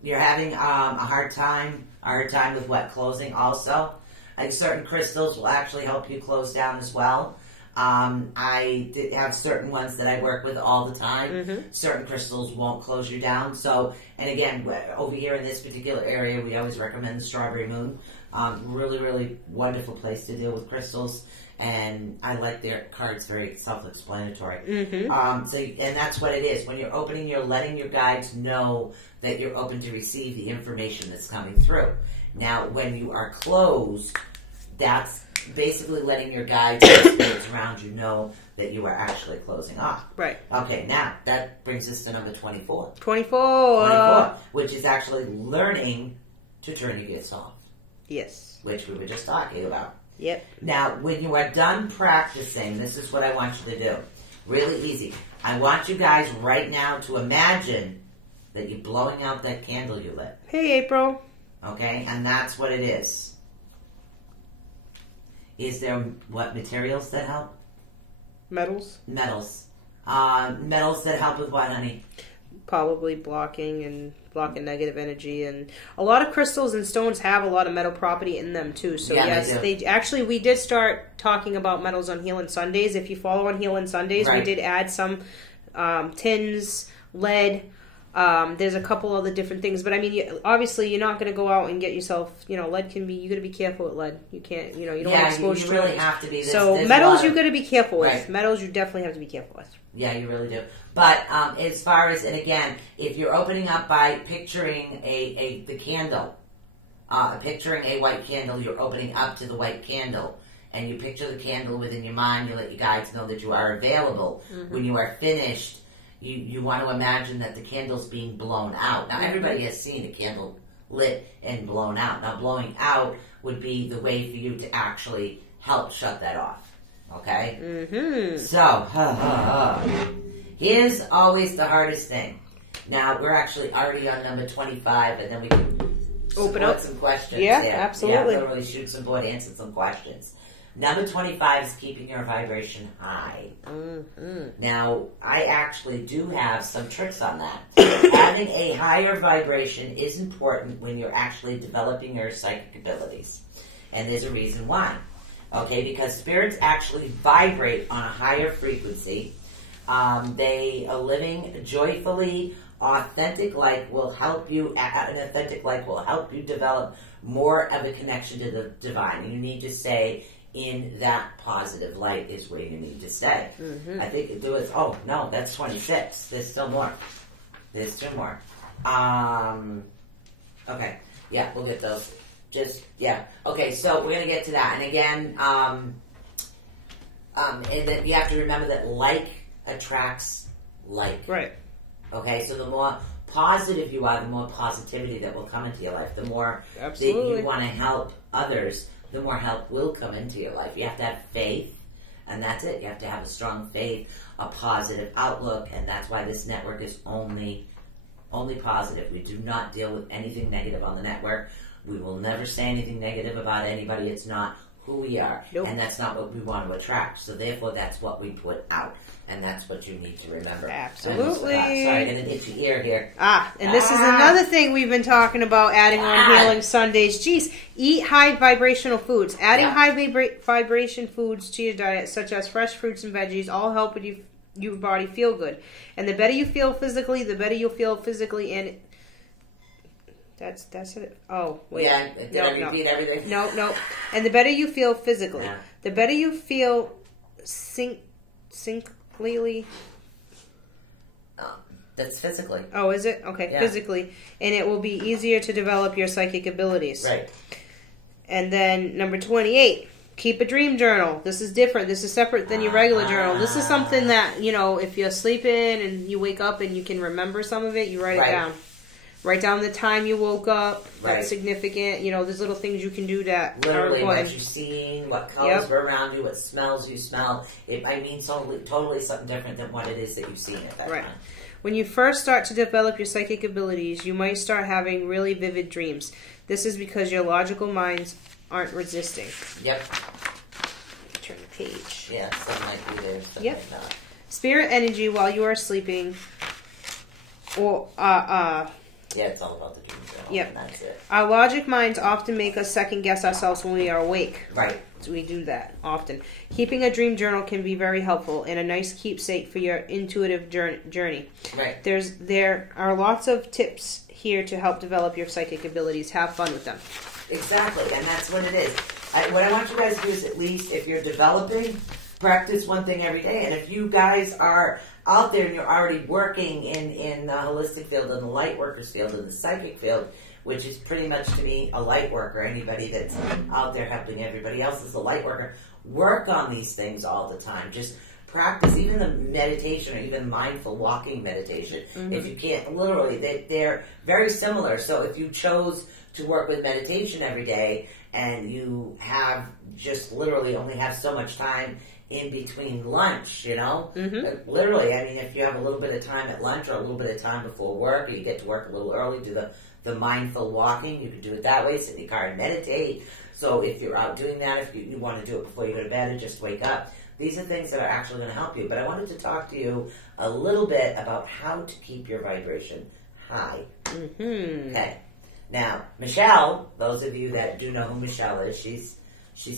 you're having a hard time with closing also. Like certain crystals will actually help you close down as well. I have certain ones that I work with all the time. Mm-hmm. Certain crystals won't close you down. So, and again, over here in this particular area, we always recommend the Strawberry Moon. Really, really wonderful place to deal with crystals. And I like their cards, very self-explanatory. Mm-hmm. And that's what it is. When you're opening, you're letting your guides know that you're open to receive the information that's coming through. Now, when you are closed, that's basically letting your guides and spirits around you know that you are actually closing off. Right. Okay, now, that brings us to number 24. 24. Which is actually learning to turn your gifts off. Yes. Which we were just talking about. Yep. Now, when you are done practicing, this is what I want you to do. Really easy. I want you guys right now to imagine that you're blowing out that candle you lit. Hey, April. Okay? And that's what it is. Is there what materials that help? Metals. Metals. Metals that help with what, honey? Probably blocking negative energy, and a lot of crystals and stones have a lot of metal property in them too. So yeah, yes, they actually, we did start talking about metals on Healing Sundays. If you follow on Healing Sundays, right. We did add some tins, lead. There's a couple other different things, but I mean, obviously, you're not going to go out and get yourself. Lead can be. You got to be careful with lead. You can't. You don't want to expose you really have to be. So metals, you got to be careful with. Right. Metals, you definitely have to be careful with. Yeah, you really do. But as far as, and again, if you're opening up by picturing the candle, picturing a white candle, you're opening up to the white candle, and you picture the candle within your mind. You let your guides know that you are available. Mm-hmm. When you are finished, you want to imagine that the candle's being blown out. Now, everybody has seen a candle lit and blown out. Now, blowing out would be the way for you to actually help shut that off. Okay? Mm-hmm. So, here's always the hardest thing. Now, we're actually already on number 25, and then we can open up some questions. Yeah, absolutely. Yeah, literally shoot some board, answer some questions. Number 25 is keeping your vibration high. Mm-hmm. Now, I actually do have some tricks on that. Having a higher vibration is important when you're actually developing your psychic abilities. And there's a reason why. Okay, because spirits actually vibrate on a higher frequency. They are living joyfully. Authentic light will help you. An authentic light will help you develop more of a connection to the divine. You need to stay in that positive light is where you need to stay. Mm-hmm. I think it was. Oh no, that's 26. There's still more. There's 2 more. Okay, yeah, we'll get those. Okay, so we're gonna get to that, and again, and then you have to remember that like attracts like. Right. Okay, so the more positive you are, the more positivity that will come into your life. The more Absolutely. that you want to help others, the more help will come into your life. You have to have faith, and that's it. You have to have a strong faith, a positive outlook, and that's why this network is only positive. We do not deal with anything negative on the network. We will never say anything negative about anybody. It's not who we are, nope. And that's not what we want to attract. So therefore, that's what we put out, and that's what you need to remember. Absolutely. Sorry, I'm going to itch your ear here. This is another thing we've been talking about adding on Healing Sundays. Jeez, eat high vibrational foods. Adding high vibration foods to your diet, such as fresh fruits and veggies, all help with your body feel good. And the better you feel physically, the better you'll feel physically and... That's it. Oh, wait. Yeah, did I repeat everything? No. And the better you feel physically, the better you feel syncly. That's physically. Oh, is it? Okay, physically. And it will be easier to develop your psychic abilities. Right. And then number 28, keep a dream journal. This is different. This is separate than your regular journal. This is something that, if you're sleeping and you wake up and you can remember some of it, you write it down. Write down the time you woke up. That's significant. There's little things you can do that literally are what you've seen, what colors were around you, what smells you smell. It might mean totally something different than what it is that you've seen at that time. When you first start to develop your psychic abilities, you might start having really vivid dreams. This is because your logical minds aren't resisting. Yep. Turn the page. Yeah, something like we do. Yep. Like that. Spirit energy while you are sleeping, or yeah, it's all about the dream journal. Yep. And that's it. Our logic minds often make us second guess ourselves when we are awake. Right. We do that often. Keeping a dream journal can be very helpful and a nice keepsake for your intuitive journey. Right. There are lots of tips here to help develop your psychic abilities. Have fun with them. Exactly, and that's what it is. What I want you guys to do is, at least if you're developing, practice one thing every day. And if you guys are out there and you're already working in the holistic field, in the light workers field, in the psychic field, which is pretty much to me a light worker, anybody that's out there helping everybody else is a light worker, work on these things all the time. Just practice even the meditation or even mindful walking meditation. Mm-hmm. If you can't, literally, they're very similar. So if you chose to work with meditation every day and you have just literally only have so much time in between lunch, you know? Mm-hmm. Literally, I mean, if you have a little bit of time at lunch or a little bit of time before work, or you get to work a little early, do the mindful walking, you can do it that way, sit in your car and meditate. So if you're out doing that, if you want to do it before you go to bed or just wake up, these are things that are actually going to help you. But I wanted to talk to you a little bit about how to keep your vibration high. Mm-hmm. Okay. Now, Michelle, those of you that do know who Michelle is, she's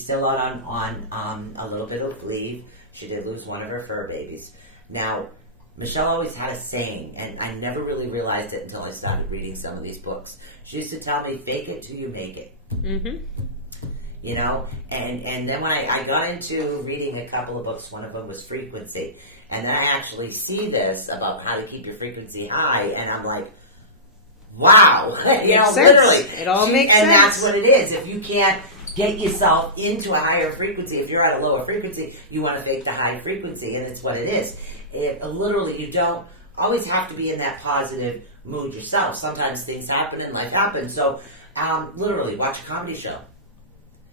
still out on a little bit of leave. She did lose one of her fur babies. Now, Michelle always had a saying, and I never really realized it until I started reading some of these books. She used to tell me, fake it till you make it. Mm-hmm. You know? And then when I got into reading a couple of books, one of them was Frequency. And then I actually see this about how to keep your frequency high, and I'm like, wow. You know, literally. It all makes sense. And that's what it is. If you can't get yourself into a higher frequency, if you're at a lower frequency, you want to fake the high frequency, and it's what it is. Literally, you don't always have to be in that positive mood yourself. Sometimes things happen and life happens. So, literally, watch a comedy show.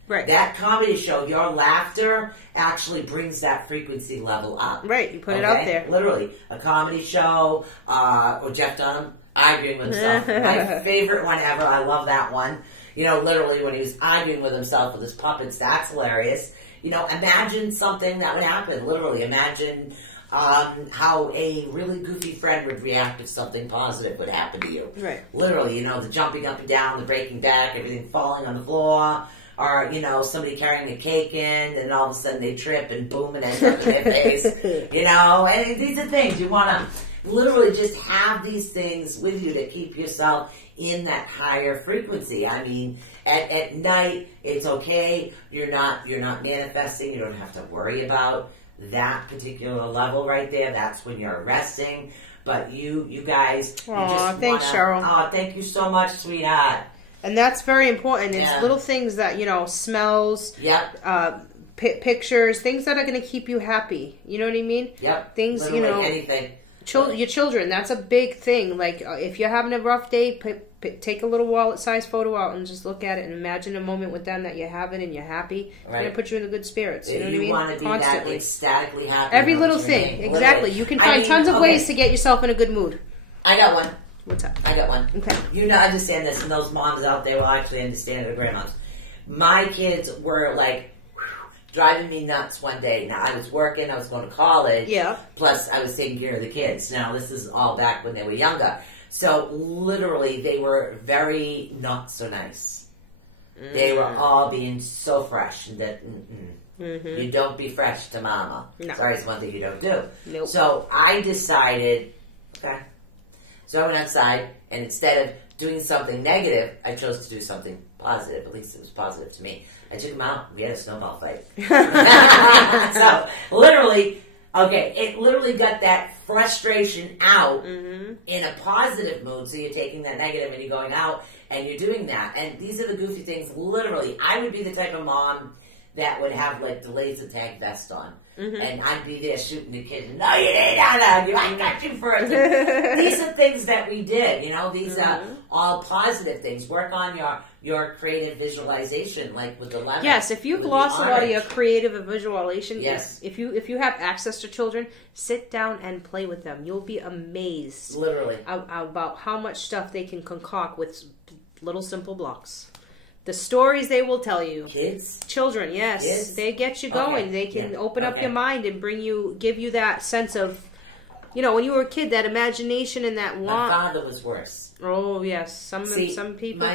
Right. That comedy show, your laughter actually brings that frequency level up. Right, you put it out there. Literally, a comedy show, or Jeff Dunham arguing with himself. My favorite one ever. I love that one. You know, literally when he was arguing with himself with his puppets, that's hilarious. You know, imagine something that would happen. Literally, imagine how a really goofy friend would react if something positive would happen to you. Right. Literally, you know, the jumping up and down, the breaking back, everything falling on the floor, or, you know, somebody carrying a cake in, and all of a sudden they trip and boom, and end up in their face. You know, and these are things you want to literally just have these things with you to keep yourself in that higher frequency. I mean, at night, it's okay. You're not manifesting. You don't have to worry about that particular level right there. That's when you're resting. But you guys, thanks, Cheryl. Oh, thank you so much, sweetheart. And that's very important. It's little things that, you know, smells, pictures, things that are going to keep you happy. You know what I mean? Yep. Things, literally you know, anything. Your children, that's a big thing. Like, if you're having a rough day, take a little wallet-sized photo out and just look at it and imagine a moment with them that you're having and you're happy. Right. It's going to put you in the good spirits. You know what I mean? You want to be constantly. that ecstatically happy. Every little thing. Exactly. You can find tons of ways to get yourself in a good mood. I got one. What's up? I got one. Okay. You know, understand this, and those moms out there will actually understand it, or grandmoms. My kids were like, driving me nuts one day. Now, I was working, I was going to college. Yeah. Plus, I was taking care of the kids. Now, this is all back when they were younger. So, literally, they were very not so nice. Mm. They were all being so fresh. That you don't be fresh to mama. No. Sorry, it's one thing you don't do. Nope. So, I decided, okay. So, I went outside, and instead of doing something negative, I chose to do something positive. At least it was positive to me. I took him out. We had a snowball fight. So, literally, it literally got that frustration out in a positive mood. So, you're taking that negative and you're going out and you're doing that. And these are the goofy things. Literally, I would be the type of mom that would have, like, the laser tag vest on. And I'd be there shooting the kids. No, you ain't out you. I got you first. These are things that we did. You know, these are all positive things. Work on your creative visualization, like with the lemon. Yes, if you've lost a lot of your creative visualization, yes. If you have access to children, sit down and play with them. You'll be amazed, literally, about how much stuff they can concoct with little simple blocks. The stories they will tell you. Children, yes. Kids? They get you going. Okay. They can open up your mind and give you that sense of, you know, when you were a kid, that imagination and that want. My father was worse. Oh, yes. Some people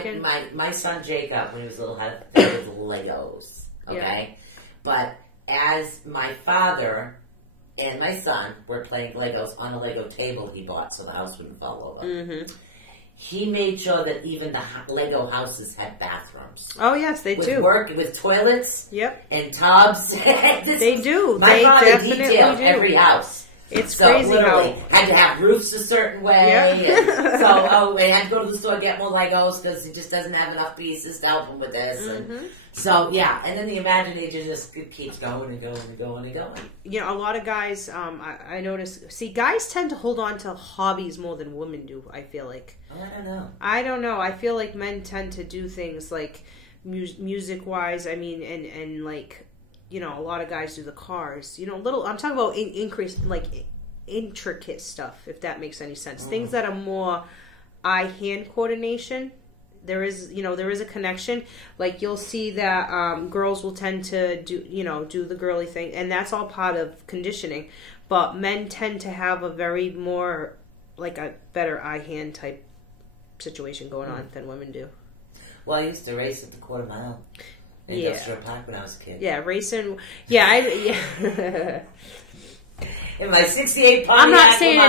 my son Jacob, when he was little, had Legos. Okay? Yeah. But as my father and my son were playing Legos on a Lego table he bought so the house wouldn't fall over, Mm-hmm. he made sure that even the Lego houses had bathrooms. Oh yes, they do. With toilets. Yep. And tubs. They do. My They father definitely detailed do. every house. It's so crazy literally, how had to have roofs a certain way. Yeah. And we had to go to the store get more Legos because he just doesn't have enough pieces to help him with this. Mm-hmm. And so yeah, and then the imagination just keeps going and going and going and going. You know, a lot of guys, I notice. See, guys tend to hold on to hobbies more than women do. I feel like. I don't know. I feel like men tend to do things like music wise. I mean, and like. You know, a lot of guys do the cars. You know, I'm talking about intricate stuff, if that makes any sense. Things that are more eye-hand coordination. There is a connection. Like you'll see that girls will tend to do the girly thing, and that's all part of conditioning. But men tend to have a very more like a better eye-hand type situation going on than women do. Well, I used to race at the quarter mile. Industrial Park when I was a kid. Yeah, racing. Yeah, In my '68 Pontiac. I'm not saying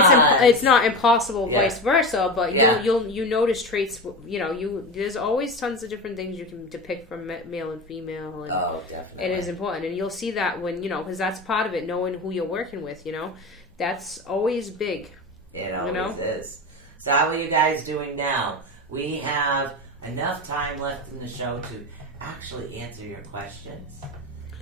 it's not impossible, vice versa, but Yeah. you notice traits. You know, there's always tons of different things you can depict from male and female. And oh, definitely. it is important, and you'll see that when because that's part of it. Knowing who you're working with, that's always big. It always is. So how are you guys doing now? We have enough time left in the show to actually answer your questions,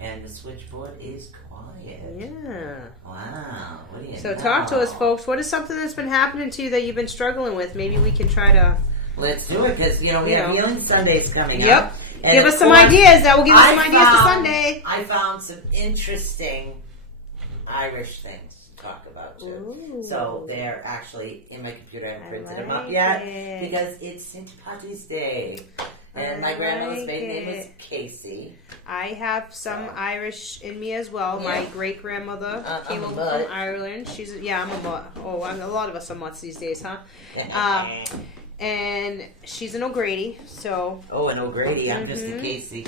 and the switchboard is quiet. Yeah. Wow. What do you So know? talk to us, folks. What is something that's been happening to you that you've been struggling with? Maybe we can try to. Let's do it because we have Healing Sundays coming up. Yep. And Give us of some course, ideas. That will give us some ideas for Sunday. I found some interesting Irish things to talk about too. Ooh. So they're actually in my computer. I haven't printed them up like yet it. because it's St. Patty's Day. And my grandmother's maiden name was Casey. I have some Irish in me as well. Yeah. My great grandmother came I'm a over mutt. from Ireland. I'm a mutt. Oh, a lot of us are mutts these days, huh? And she's an O'Grady, so. Oh, an O'Grady. I'm just a Casey.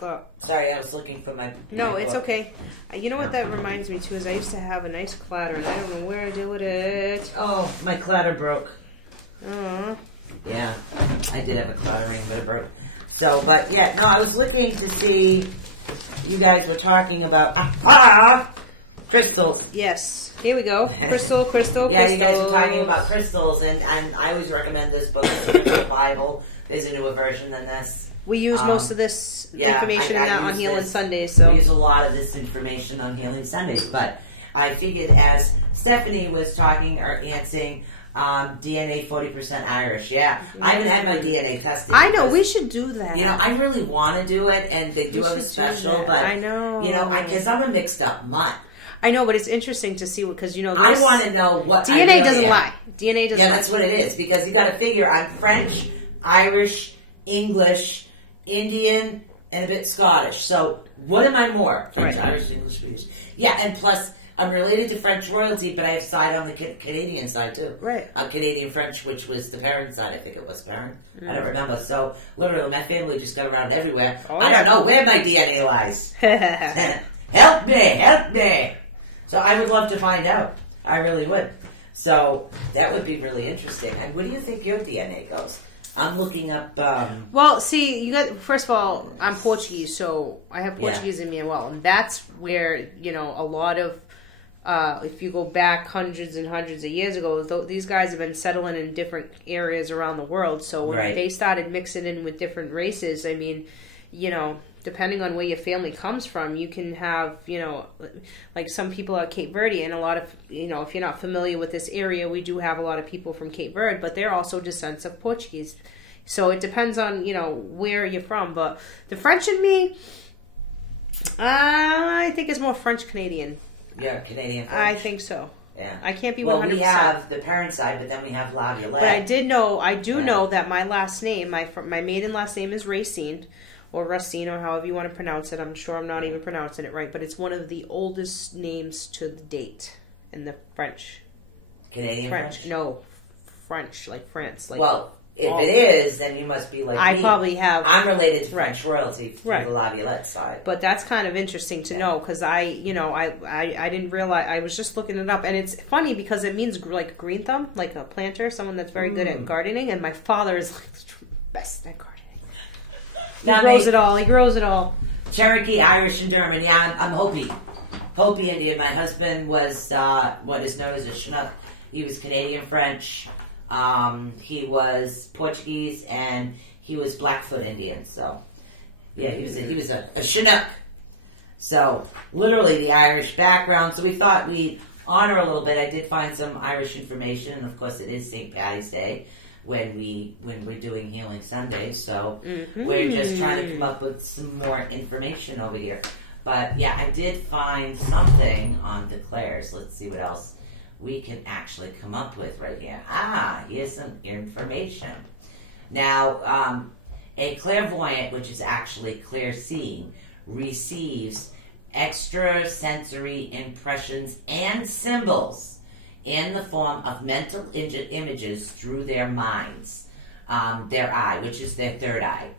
But, Sorry, I was looking for my. no, my it's book. okay. You know what that reminds me too is I used to have a nice clatter, and I don't know where I did with it. Oh, my clatter broke. Oh. Yeah, I did have a clattering, but it broke. So, but yeah, no, I was looking to see. You guys were talking about crystals. Yes. Here we go. Crystal. Yeah, you guys were talking about crystals, and I always recommend this book. It's the Bible. There's a newer version than this. We use most of this information I on use Healing this. Sundays. So We use a lot of this information on Healing Sundays, but I figured as Stephanie was talking or answering, DNA 40% Irish. Yeah, I haven't had my DNA tested. I know we should do that. You know, I really want to do it, and they do have a special, but I know. You know, because I'm a mixed up mutt. I know, but it's interesting to see because I want to know what I DNA really doesn't am. lie. DNA doesn't Yeah, lie. that's what it is. Because you got to figure I'm French, Irish, English, Indian, and a bit Scottish. So what am I more? French, Right. Irish, English, Swedish. Yeah, and plus I'm related to French royalty, but I have side on the Canadian side too. Right. Canadian French, which was the parent side. I think it was parent. I don't remember. So literally, my family just got around everywhere. Oh, I don't know where my DNA lies. Help me! So I would love to find out. I really would. So that would be really interesting. And where do you think your DNA goes? I'm looking up. Well, see, first of all, I'm Portuguese, so I have Portuguese in me as well, and that's where a lot of. If you go back hundreds and hundreds of years ago, these guys have been settling in different areas around the world. So when they started mixing in with different races, I mean, depending on where your family comes from, you can have, like some people are Cape Verde, and a lot of, if you're not familiar with this area, we do have a lot of people from Cape Verde, but they're also descendants of Portuguese. So it depends on, where you're from. But the French in me, I think is more French-Canadian. Yeah, Canadian French. I think so. Yeah. I can't be 100%. Well, we have the parent side, but then we have Laviolette. But I do know that my last name, my maiden last name is Racine, or Racine, or however you want to pronounce it. I'm sure I'm not even pronouncing it right, but it's one of the oldest names to the date in the French. Canadian French? No, French, like France. Like, well, If it is, then you must be like I me. probably have. I'm related to French royalty through Right. the Laviolette side. But that's kind of interesting to know because I didn't realize. I was just looking it up, and it's funny because it means like green thumb, like a planter, someone that's very good at gardening. And my father is like the best at gardening. He grows it all. He grows it all. Cherokee, Irish, and German. Yeah, I'm Hopi. Hopi Indian. My husband was what is known as a Chinook. He was Canadian French. He was Portuguese, and he was Blackfoot Indian. So, yeah, he was a Chinook. So, literally the Irish background. So we thought we'd honor a little bit. I did find some Irish information, and of course it is St. Patty's Day when we're doing Healing Sundays. So we're just trying to come up with some more information over here. But yeah, I did find something on declares. Let's see what else we can actually come up with right here. Here's some information. Now, a clairvoyant, which is actually clear seeing, receives extrasensory impressions and symbols in the form of mental images through their minds, their eye, which is their third eye.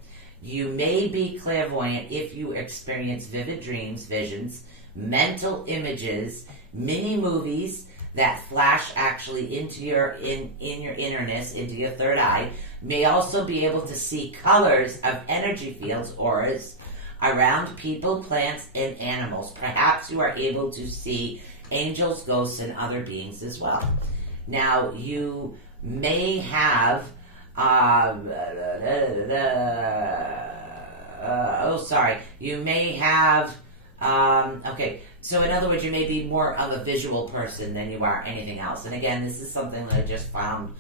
You may be clairvoyant if you experience vivid dreams, visions, mental images, mini movies that flash actually into your in your innerness, into your third eye. May also be able to see colors of energy fields, auras, around people, plants, and animals. Perhaps you are able to see angels, ghosts, and other beings as well. Now, you may have you may have okay, so in other words, you may be more of a visual person than you are anything else. And again, this is something that I just found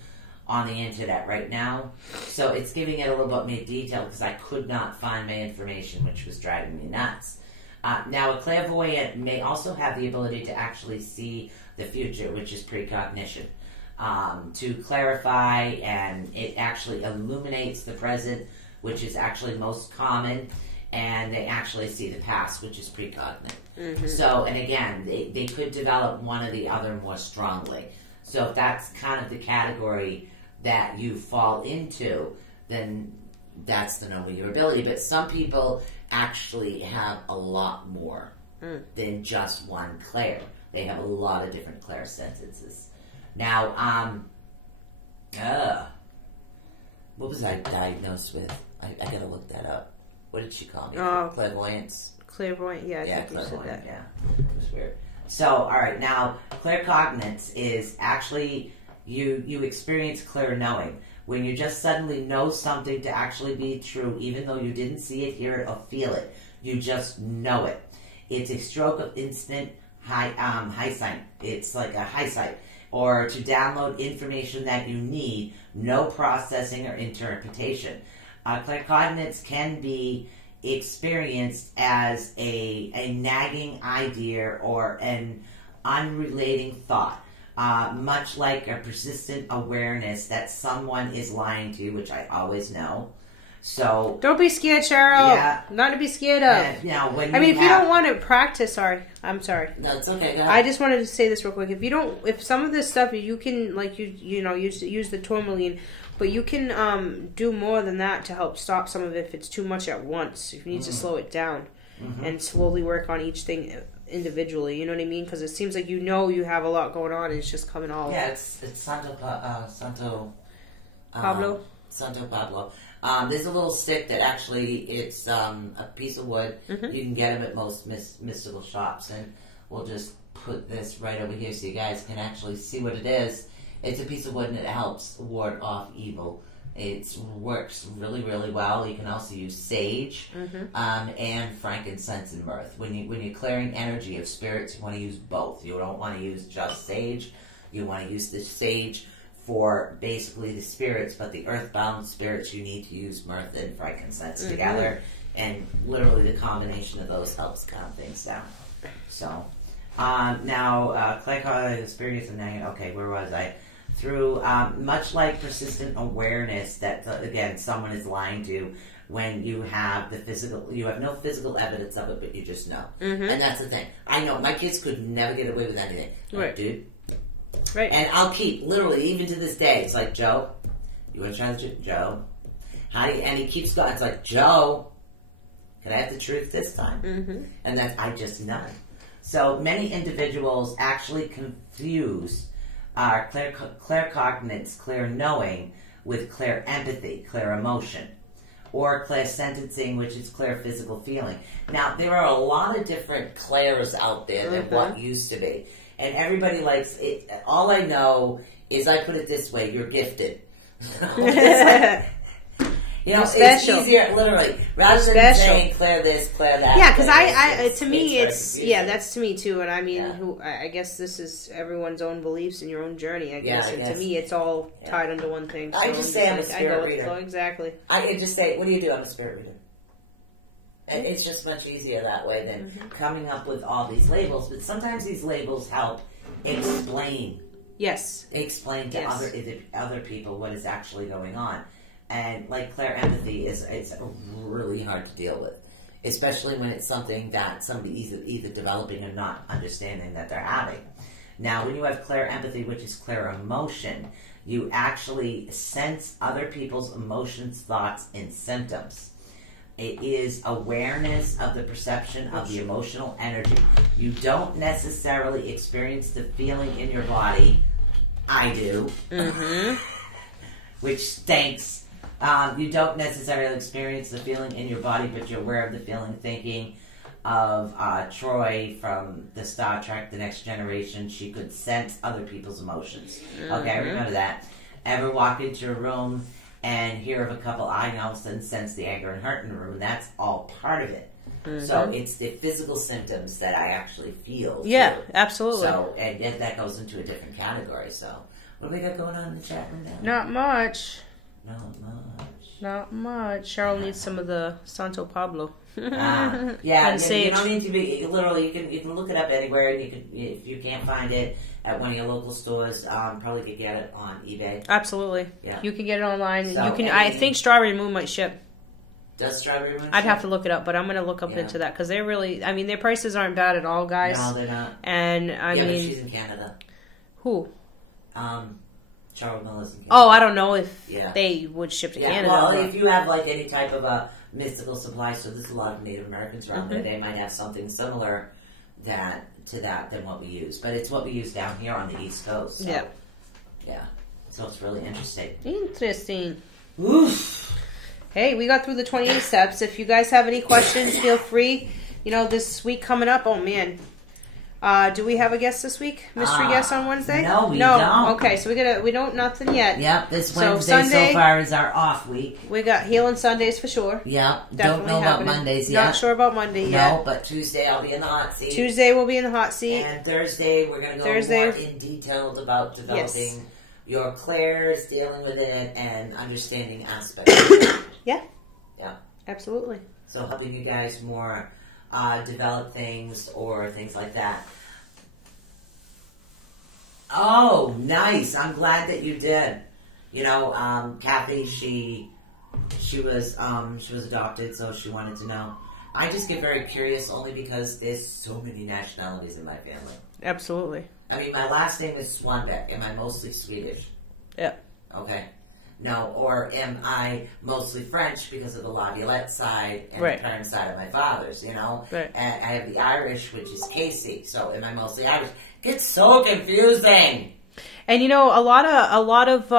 on the internet right now. So it's giving it a little bit more detail because I could not find my information, which was driving me nuts. Now, a clairvoyant may also have the ability to actually see the future, which is precognition, to clarify, and it actually illuminates the present, which is actually most common, and they actually see the past, which is precognate. So, and again, they could develop one or the other more strongly. So if that's kind of the category that you fall into, then that's the number of your ability. But some people actually have a lot more than just one clair. They have a lot of different clairsentences. Now, what was I diagnosed with? I gotta look that up. What did she call me? Clairvoyance? Clairvoyant, yeah, I think you said that. Yeah, it was weird. So, alright, now, claircognizance is actually, you experience clear knowing. When you just suddenly know something to actually be true, even though you didn't see it, hear it, or feel it. You just know it. It's a stroke of instant hindsight. It's like a hindsight. Or to download information that you need, no processing or interpretation. Claircognizance can be experienced as a nagging idea or an unrelating thought. Much like a persistent awareness that someone is lying to you, which I always know. So don't be scared, Cheryl. Yeah, not to be scared of. If you don't want to practice, I'm sorry. No, it's okay. Go ahead. I just wanted to say this real quick. If some of this stuff you can use the tourmaline, but you can do more than that to help stop some of it if it's too much at once. If you need to slow it down and slowly work on each thing individually, you know what I mean? Because it seems like you have a lot going on and it's just coming all. Yeah, it's Santo Pablo. Santo Pablo. There's a little stick that actually it's a piece of wood. You can get them at most mystical shops, and we'll just put this right over here so you guys can actually see what it is. It's a piece of wood and it helps ward off evil. It works really, really well. You can also use sage and frankincense and myrrh. When you're clearing energy of spirits, you want to use both. You don't want to use just sage. You want to use the sage for basically the spirits, but the earthbound spirits, you need to use myrrh and frankincense together, and literally the combination of those helps calm things down. So, now, claircognizance experience and then, okay, where was I? Through, much like persistent awareness that, again, someone is lying to you, when you have you have no physical evidence of it, but you just know. And that's the thing. I know, my kids could never get away with anything. Right. Dude. Right. And I'll keep, literally, even to this day, it's like, Joe, You want to try the Joe? How do you, and he keeps going. It's like, Joe, can I have the truth this time? Mm-hmm. And that's, I just nod. So many individuals actually confuse claircognizance, clear knowing, with clear empathy, clear emotion, or clear sentencing, which is clear physical feeling. Now, there are a lot of different clairs out there than what used to be. And everybody likes it. All I know is, I put it this way, you're gifted. You know, it's easier, literally, rather than saying clear this, clear that. Yeah, because to me, that's to me too. And I mean, I guess this is everyone's own beliefs and your own journey, I guess. And to me, it's all tied into one thing. So I just say I'm a spirit reader. Exactly. I just say, what do you do? I'm a spirit reader. It's just much easier that way than coming up with all these labels. But sometimes these labels help explain. Yes. Explain to other people what is actually going on. And like clear empathy it's really hard to deal with, especially when it's something that somebody either developing or not understanding that they're having. Now, when you have clear empathy, which is clear emotion, you actually sense other people's emotions, thoughts, and symptoms. It is awareness of the perception of the emotional energy. You don't necessarily experience the feeling in your body. I do. Which stinks. You don't necessarily experience the feeling in your body, but you're aware of the feeling, thinking of Troy from the Star Trek The Next Generation. She could sense other people's emotions. Okay, I remember that. Ever walk into a room and hear of a couple, I all of a sudden sense the anger and hurt in the room, and that's all part of it. So it's the physical symptoms that I actually feel. Yeah, too. absolutely. So, and yet that goes into a different category. So, what do we got going on in the chat room now? Not much. Not much. Not much. Cheryl needs some of the Santo Pablo. Yeah, and sage. You don't need to be literally. You can look it up anywhere, and you can, if you can't find it at one of your local stores, probably could get it on eBay. Absolutely. Yeah. You can get it online. So, you can. I think Strawberry Moon might ship. Does Strawberry Moon? I'd have to look it up, but I'm going to look up into that because they're really. I mean, their prices aren't bad at all, guys. No, they're not. And I mean, but she's in Canada. Who? Charles Miller's in Canada. Oh, I don't know if they would ship to Canada. Well, if you have like any type of a mystical supply, so there's a lot of Native Americans around there, they might have something similar to that than what we use. But it's what we use down here on the East Coast. So, yeah. So it's really interesting. Interesting. Oof. Hey, we got through the 28 steps. If you guys have any questions, feel free. You know, this week coming up, oh man. Do we have a guest this week? Mystery guest on Wednesday? No, we don't. Okay, so we don't nothing yet. Yep, this Wednesday so far is our off week. We got Healing Sundays for sure. Yep, Definitely don't know happening. about Mondays yet. Not sure about Monday yet. No, but Tuesday I'll be in the hot seat. Tuesday we'll be in the hot seat. And Thursday we're going to go more in detail about developing your clairs, dealing with it, and understanding aspects. Yeah. Yeah. Absolutely. So helping you guys more develop things or things like that. Oh, nice! I'm glad that you did. You know, Kathy, she was adopted, so she wanted to know. I just get very curious only because there's so many nationalities in my family. Absolutely. I mean, my last name is Swanbeck. Am I mostly Swedish? Yeah. Okay. No, or am I mostly French because of the Laviolette side and the parent side of my father's, you know? Right. And I have the Irish, which is Casey, so am I mostly Irish? It's so confusing! And you know, a lot of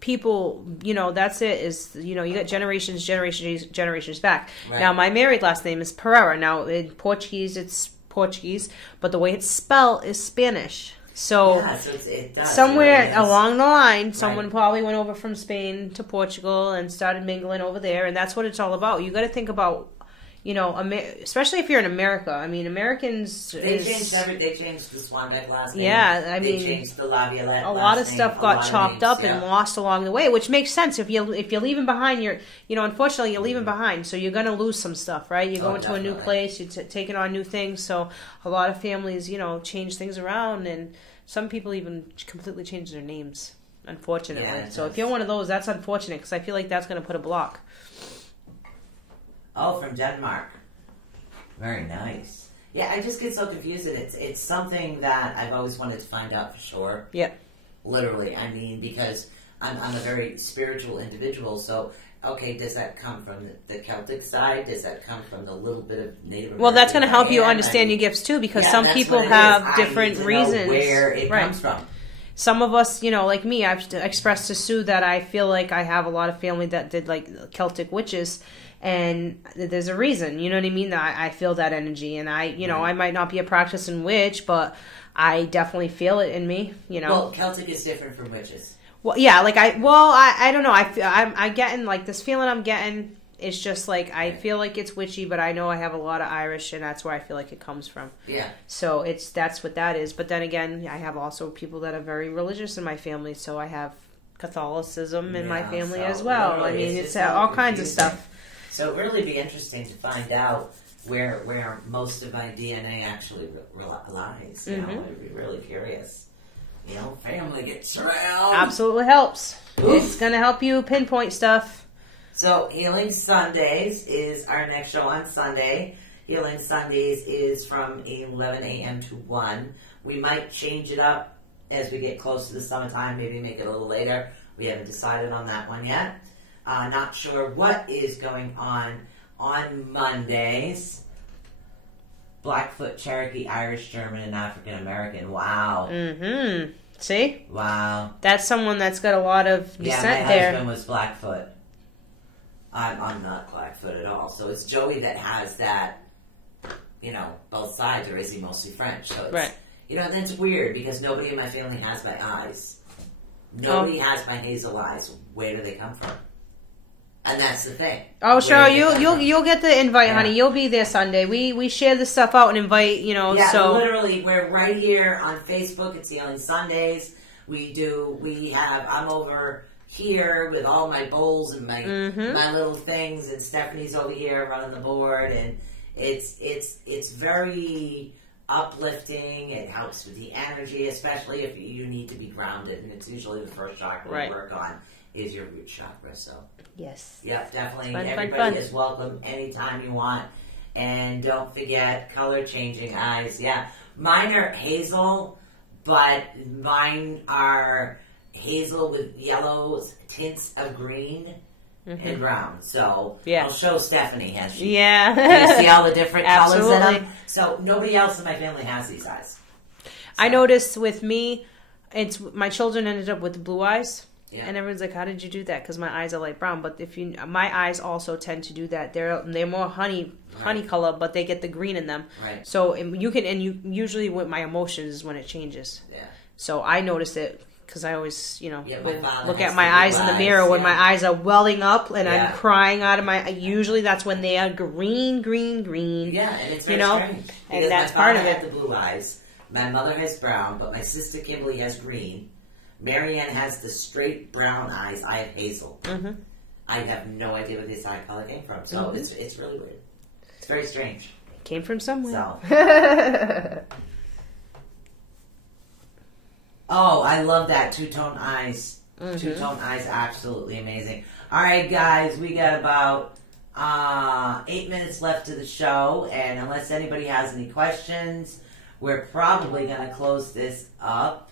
people, you know, that's it, is, you know, you got generations back. Right. Now, my married last name is Pereira. Now, in Portuguese, it's Portuguese, but the way it's spelled is Spanish. So, it does. Somewhere along the line, someone probably went over from Spain to Portugal and started mingling over there, and that's what it's all about. You got to think about, you know, especially if you're in America. I mean, Americans. They changed the Swanbeck last name. Yeah, I mean, they changed the Laviolette. A lot of stuff got chopped up and lost along the way, which makes sense. If you're leaving behind, unfortunately you're leaving behind, so you're gonna lose some stuff, right? You're going to a new place, you're taking on new things. So a lot of families, you know, change things around, and some people even completely change their names. Unfortunately, so if you're one of those, that's unfortunate because I feel like that's gonna put a block. Oh, from Denmark. Very nice. Yeah, I just get so confused, and it's something that I've always wanted to find out for sure. Yeah. literally. I mean, because I'm a very spiritual individual, so okay, does that come from the Celtic side? Does that come from the little bit of Native American? Well, that's going to help you I understand mean, your gifts too, because yeah, some that's people what it have is. different I need to reasons. know where it comes from. Some of us, you know, like me, I've expressed to Sue that I feel like I have a lot of family that did like Celtic witches, and there's a reason, you know what I mean? I feel that energy, and I might not be a practicing witch, but I definitely feel it in me, you know. Well, Celtic is different from witches. Well, yeah, like I don't know. I'm getting like this feeling I'm getting. It's just like I feel like it's witchy, but I know I have a lot of Irish, and that's where I feel like it comes from. Yeah. So that's what that is. But then again, I have also people that are very religious in my family, so I have Catholicism in my family as well. I mean, it's all kinds of stuff. So it really be interesting to find out where most of my DNA actually lies. You know, I'd be really curious. You know, family gets around. Absolutely helps. Oof. It's going to help you pinpoint stuff. So Healing Sundays is our next show on Sunday. Healing Sundays is from 11 a.m. to 1. We might change it up as we get close to the summertime, maybe make it a little later. We haven't decided on that one yet. Not sure what is going on Mondays. Blackfoot, Cherokee, Irish, German, and African American. Wow. Mm-hmm. See? Wow. That's someone that's got a lot of descent my there. husband was Blackfoot. I'm not Blackfoot at all. So it's Joey that has that, you know, both sides, or is he mostly French? So it's, right. You know, that's weird because nobody in my family has my eyes. Nobody has my hazel eyes. Where do they come from? And that's the thing. Oh, sure. You'll get the invite, honey. You'll be there Sunday. We share this stuff out and invite, you know. Yeah, so literally, we're right here on Facebook. It's Healing Sundays. I'm over here with all my bowls and my little things, and Stephanie's over here running the board, and it's very uplifting. It helps with the energy, especially if you need to be grounded, and it's usually the first chakra we work on is your root chakra. So yes, yep, definitely. Fun, Everybody is welcome anytime you want, and don't forget color changing eyes. Yeah, mine are hazel, but mine are hazel with yellow tints of green and brown. So I'll show Stephanie. Has she? Yeah. You see all the different colors in Absolutely. them? So nobody else in my family has these eyes. So. I noticed with me, it's my children ended up with blue eyes. Yeah. And everyone's like, "How did you do that?" Because my eyes are light brown. But my eyes also tend to do that. They're more honey color, but they get the green in them. Right. So you usually with my emotions is when it changes. Yeah. So I noticed it because I always look at has my the eyes blue in the eyes, mirror when my eyes are welling up and I'm Yeah. crying out of my. Usually that's when they are green. Yeah, and it's very strange. And Because that's my part father of it. had the blue eyes. My mother has brown, but my sister Kimberly has green. Marianne has the straight brown eyes. I have hazel. Mm-hmm. I have no idea where this eye color came from. So it's really weird. It's very strange. It came from somewhere. So. Oh, I love that. Two-tone eyes. Two-tone eyes, absolutely amazing. All right, guys, we got about 8 minutes left to the show, and unless anybody has any questions, we're probably going to close this up.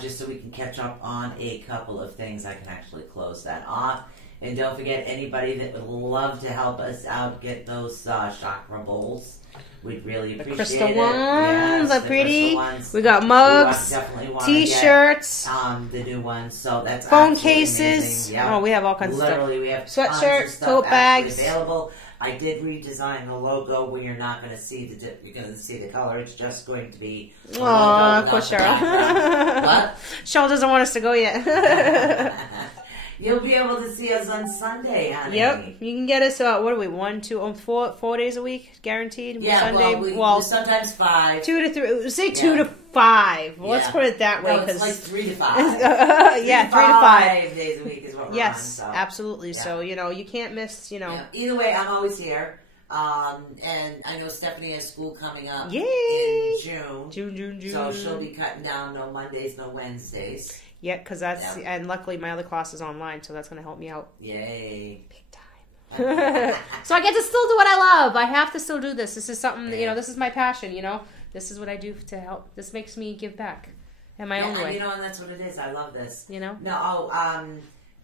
Just so we can catch up on a couple of things. I can actually close that off. And don't forget, anybody that would love to help us out get those chakra bowls, we'd really appreciate crystal it. ones are the pretty. crystal ones. We got mugs, Definitely wanna t-shirts, get, the new ones. So that's phone absolutely cases. amazing. Yep. Oh, we have all kinds of stuff. Literally, we have Sweatshirts, tons of stuff tote bags. available. I did redesign the logo where you're not going to see the color. It's just going to be. Aw, poor Cheryl. What? Cheryl doesn't want us to go yet. You'll be able to see us on Sunday, honey. Yep, you can get us. What are we? 1, 2, 4 days a week, guaranteed. Yeah, Sunday. well, sometimes 5. 2 to 3. Say 2 to 5. Well, let's put it that way. No, it's like 3 to 5. Yeah, 3 to 5 days a week is what we're on. Yes, So. absolutely. Yeah. So you can't miss. Yeah. Either way, I'm always here. And I know Stephanie has school coming up Yay! in June. June. So she'll be cutting down no Mondays, no Wednesdays. Yeah, because that's and luckily my other class is online, so that's going to help me out Yay! big time. So I get to still do what I love. I have to still do this. This is something that, this is my passion. This is what I do to help. This makes me give back. in my own way. You know, and that's what it is. I love this. You know? No,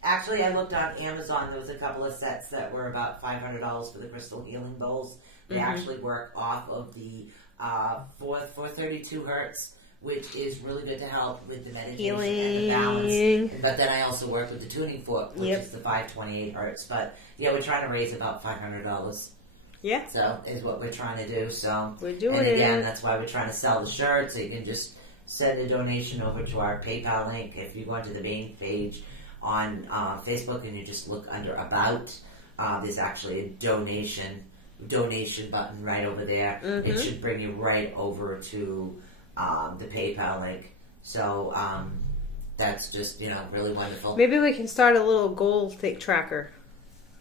actually, I looked on Amazon. There was a couple of sets that were about $500 for the crystal healing bowls. They actually work off of the 432 hertz, which is really good to help with the meditation and the balance. But then I also work with the tuning fork, which is the 528 hertz. But yeah, we're trying to raise about $500. Yeah. So is what we're trying to do. So we're doing and again, it. that's why we're trying to sell the shirt. So you can just send a donation over to our PayPal link. If you go onto the main page on Facebook and you just look under About, there's actually a donation button right over there. It should bring you right over to the PayPal link. So that's just, you know, really wonderful. Maybe we can start a little goal tracker.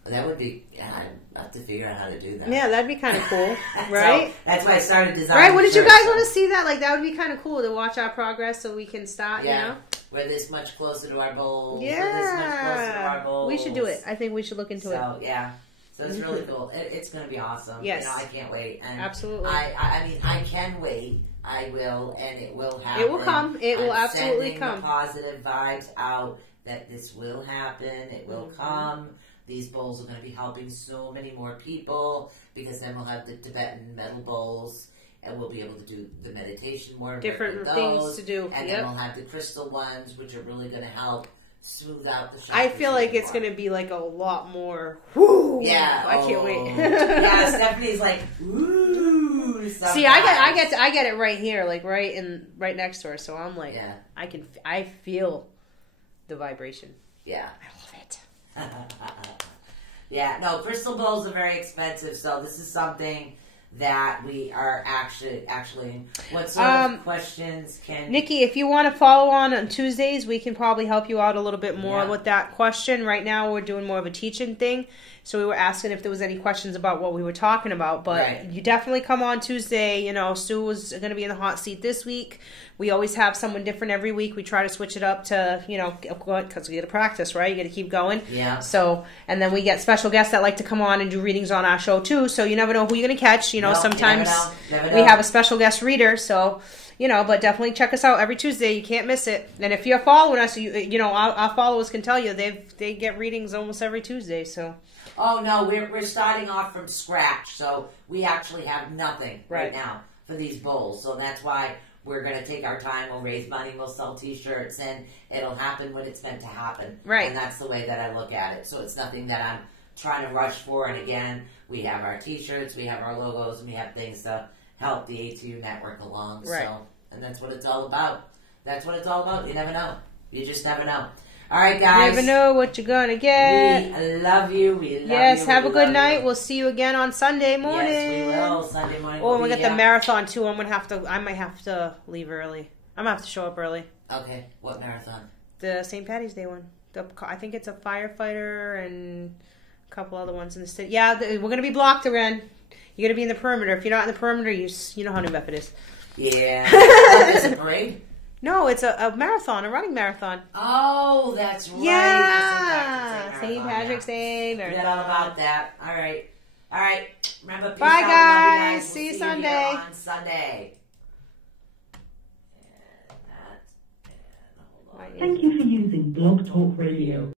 That would be, I have to figure out how to do that. Yeah, that'd be kind of cool, right? So that's why I started designing. Right? Wouldn't you guys want to see that? Like, that would be kind of cool to watch our progress, so we can start. Yeah. You know, we're this much closer to our goals. Yeah, we're this much closer to our goals. We should do it. I think we should look into it. So yeah, so it's really cool. It's going to be awesome. Yes, you know, I can't wait. And absolutely. I mean, I can wait. I will, and it will happen. It will come. It will absolutely sending come. The positive vibes out that this will happen. It will come. These bowls are going to be helping so many more people, because then we'll have the Tibetan metal bowls, and we'll be able to do the meditation more. Different with things those, to do. And then we'll have the crystal ones, which are really going to help smooth out the chakras. I feel like it's going to be like a lot more. Woo! Yeah, I can't wait. Yeah, Stephanie's like, ooh. Sometimes. See, I get it right here, like right next to her. So I'm like, I feel the vibration. Yeah, I love it. Yeah, no, crystal bowls are very expensive, so this is something that we are actually. What sort of questions can Nikki? If you want to follow on Tuesdays, we can probably help you out a little bit more with that question. Right now, we're doing more of a teaching thing, so we were asking if there was any questions about what we were talking about. But you definitely come on Tuesday. You know, Sue was going to be in the hot seat this week. We always have someone different every week. We try to switch it up to, you know, because we got to practice, right? You got to keep going. Yeah. So, and then we get special guests that like to come on and do readings on our show too. So you never know who you're going to catch. You know, sometimes never know. We have a special guest reader. So, you know, but definitely check us out every Tuesday. You can't miss it. And if you're following us, you know, our followers can tell you they get readings almost every Tuesday. So. Oh no, we're starting off from scratch. So we actually have nothing right now for these bowls. So that's why we're going to take our time. We'll raise money. We'll sell T-shirts, and it'll happen when it's meant to happen. Right. And that's the way that I look at it. So it's nothing that I'm trying to rush for. And again, we have our T-shirts, we have our logos, and we have things to help the ATU network along. Right. So, and that's what it's all about. That's what it's all about. You never know. You just never know. All right, guys. You never know what you're going to get. We love you. We love you. Yes, have a good night. You. We'll see you again on Sunday morning. Yes, we will. Sunday morning. Oh, we got the marathon too. I might have to leave early. I'm going to have to show up early. Okay. What marathon? The St. Patty's Day one. I think it's a firefighter and a couple other ones in the city. Yeah, we're going to be blocked again. You're going to be in the perimeter. If you're not in the perimeter, you know how New Bedford is. Yeah. Is it a parade? No, it's a marathon, a running marathon. Oh, that's right. Yeah. St. Patrick's Day marathon. Forget all about that. All right. Remember, peace bye, out. guys. We'll See you here Sunday. on Sunday. Thank you for using Blog Talk Radio.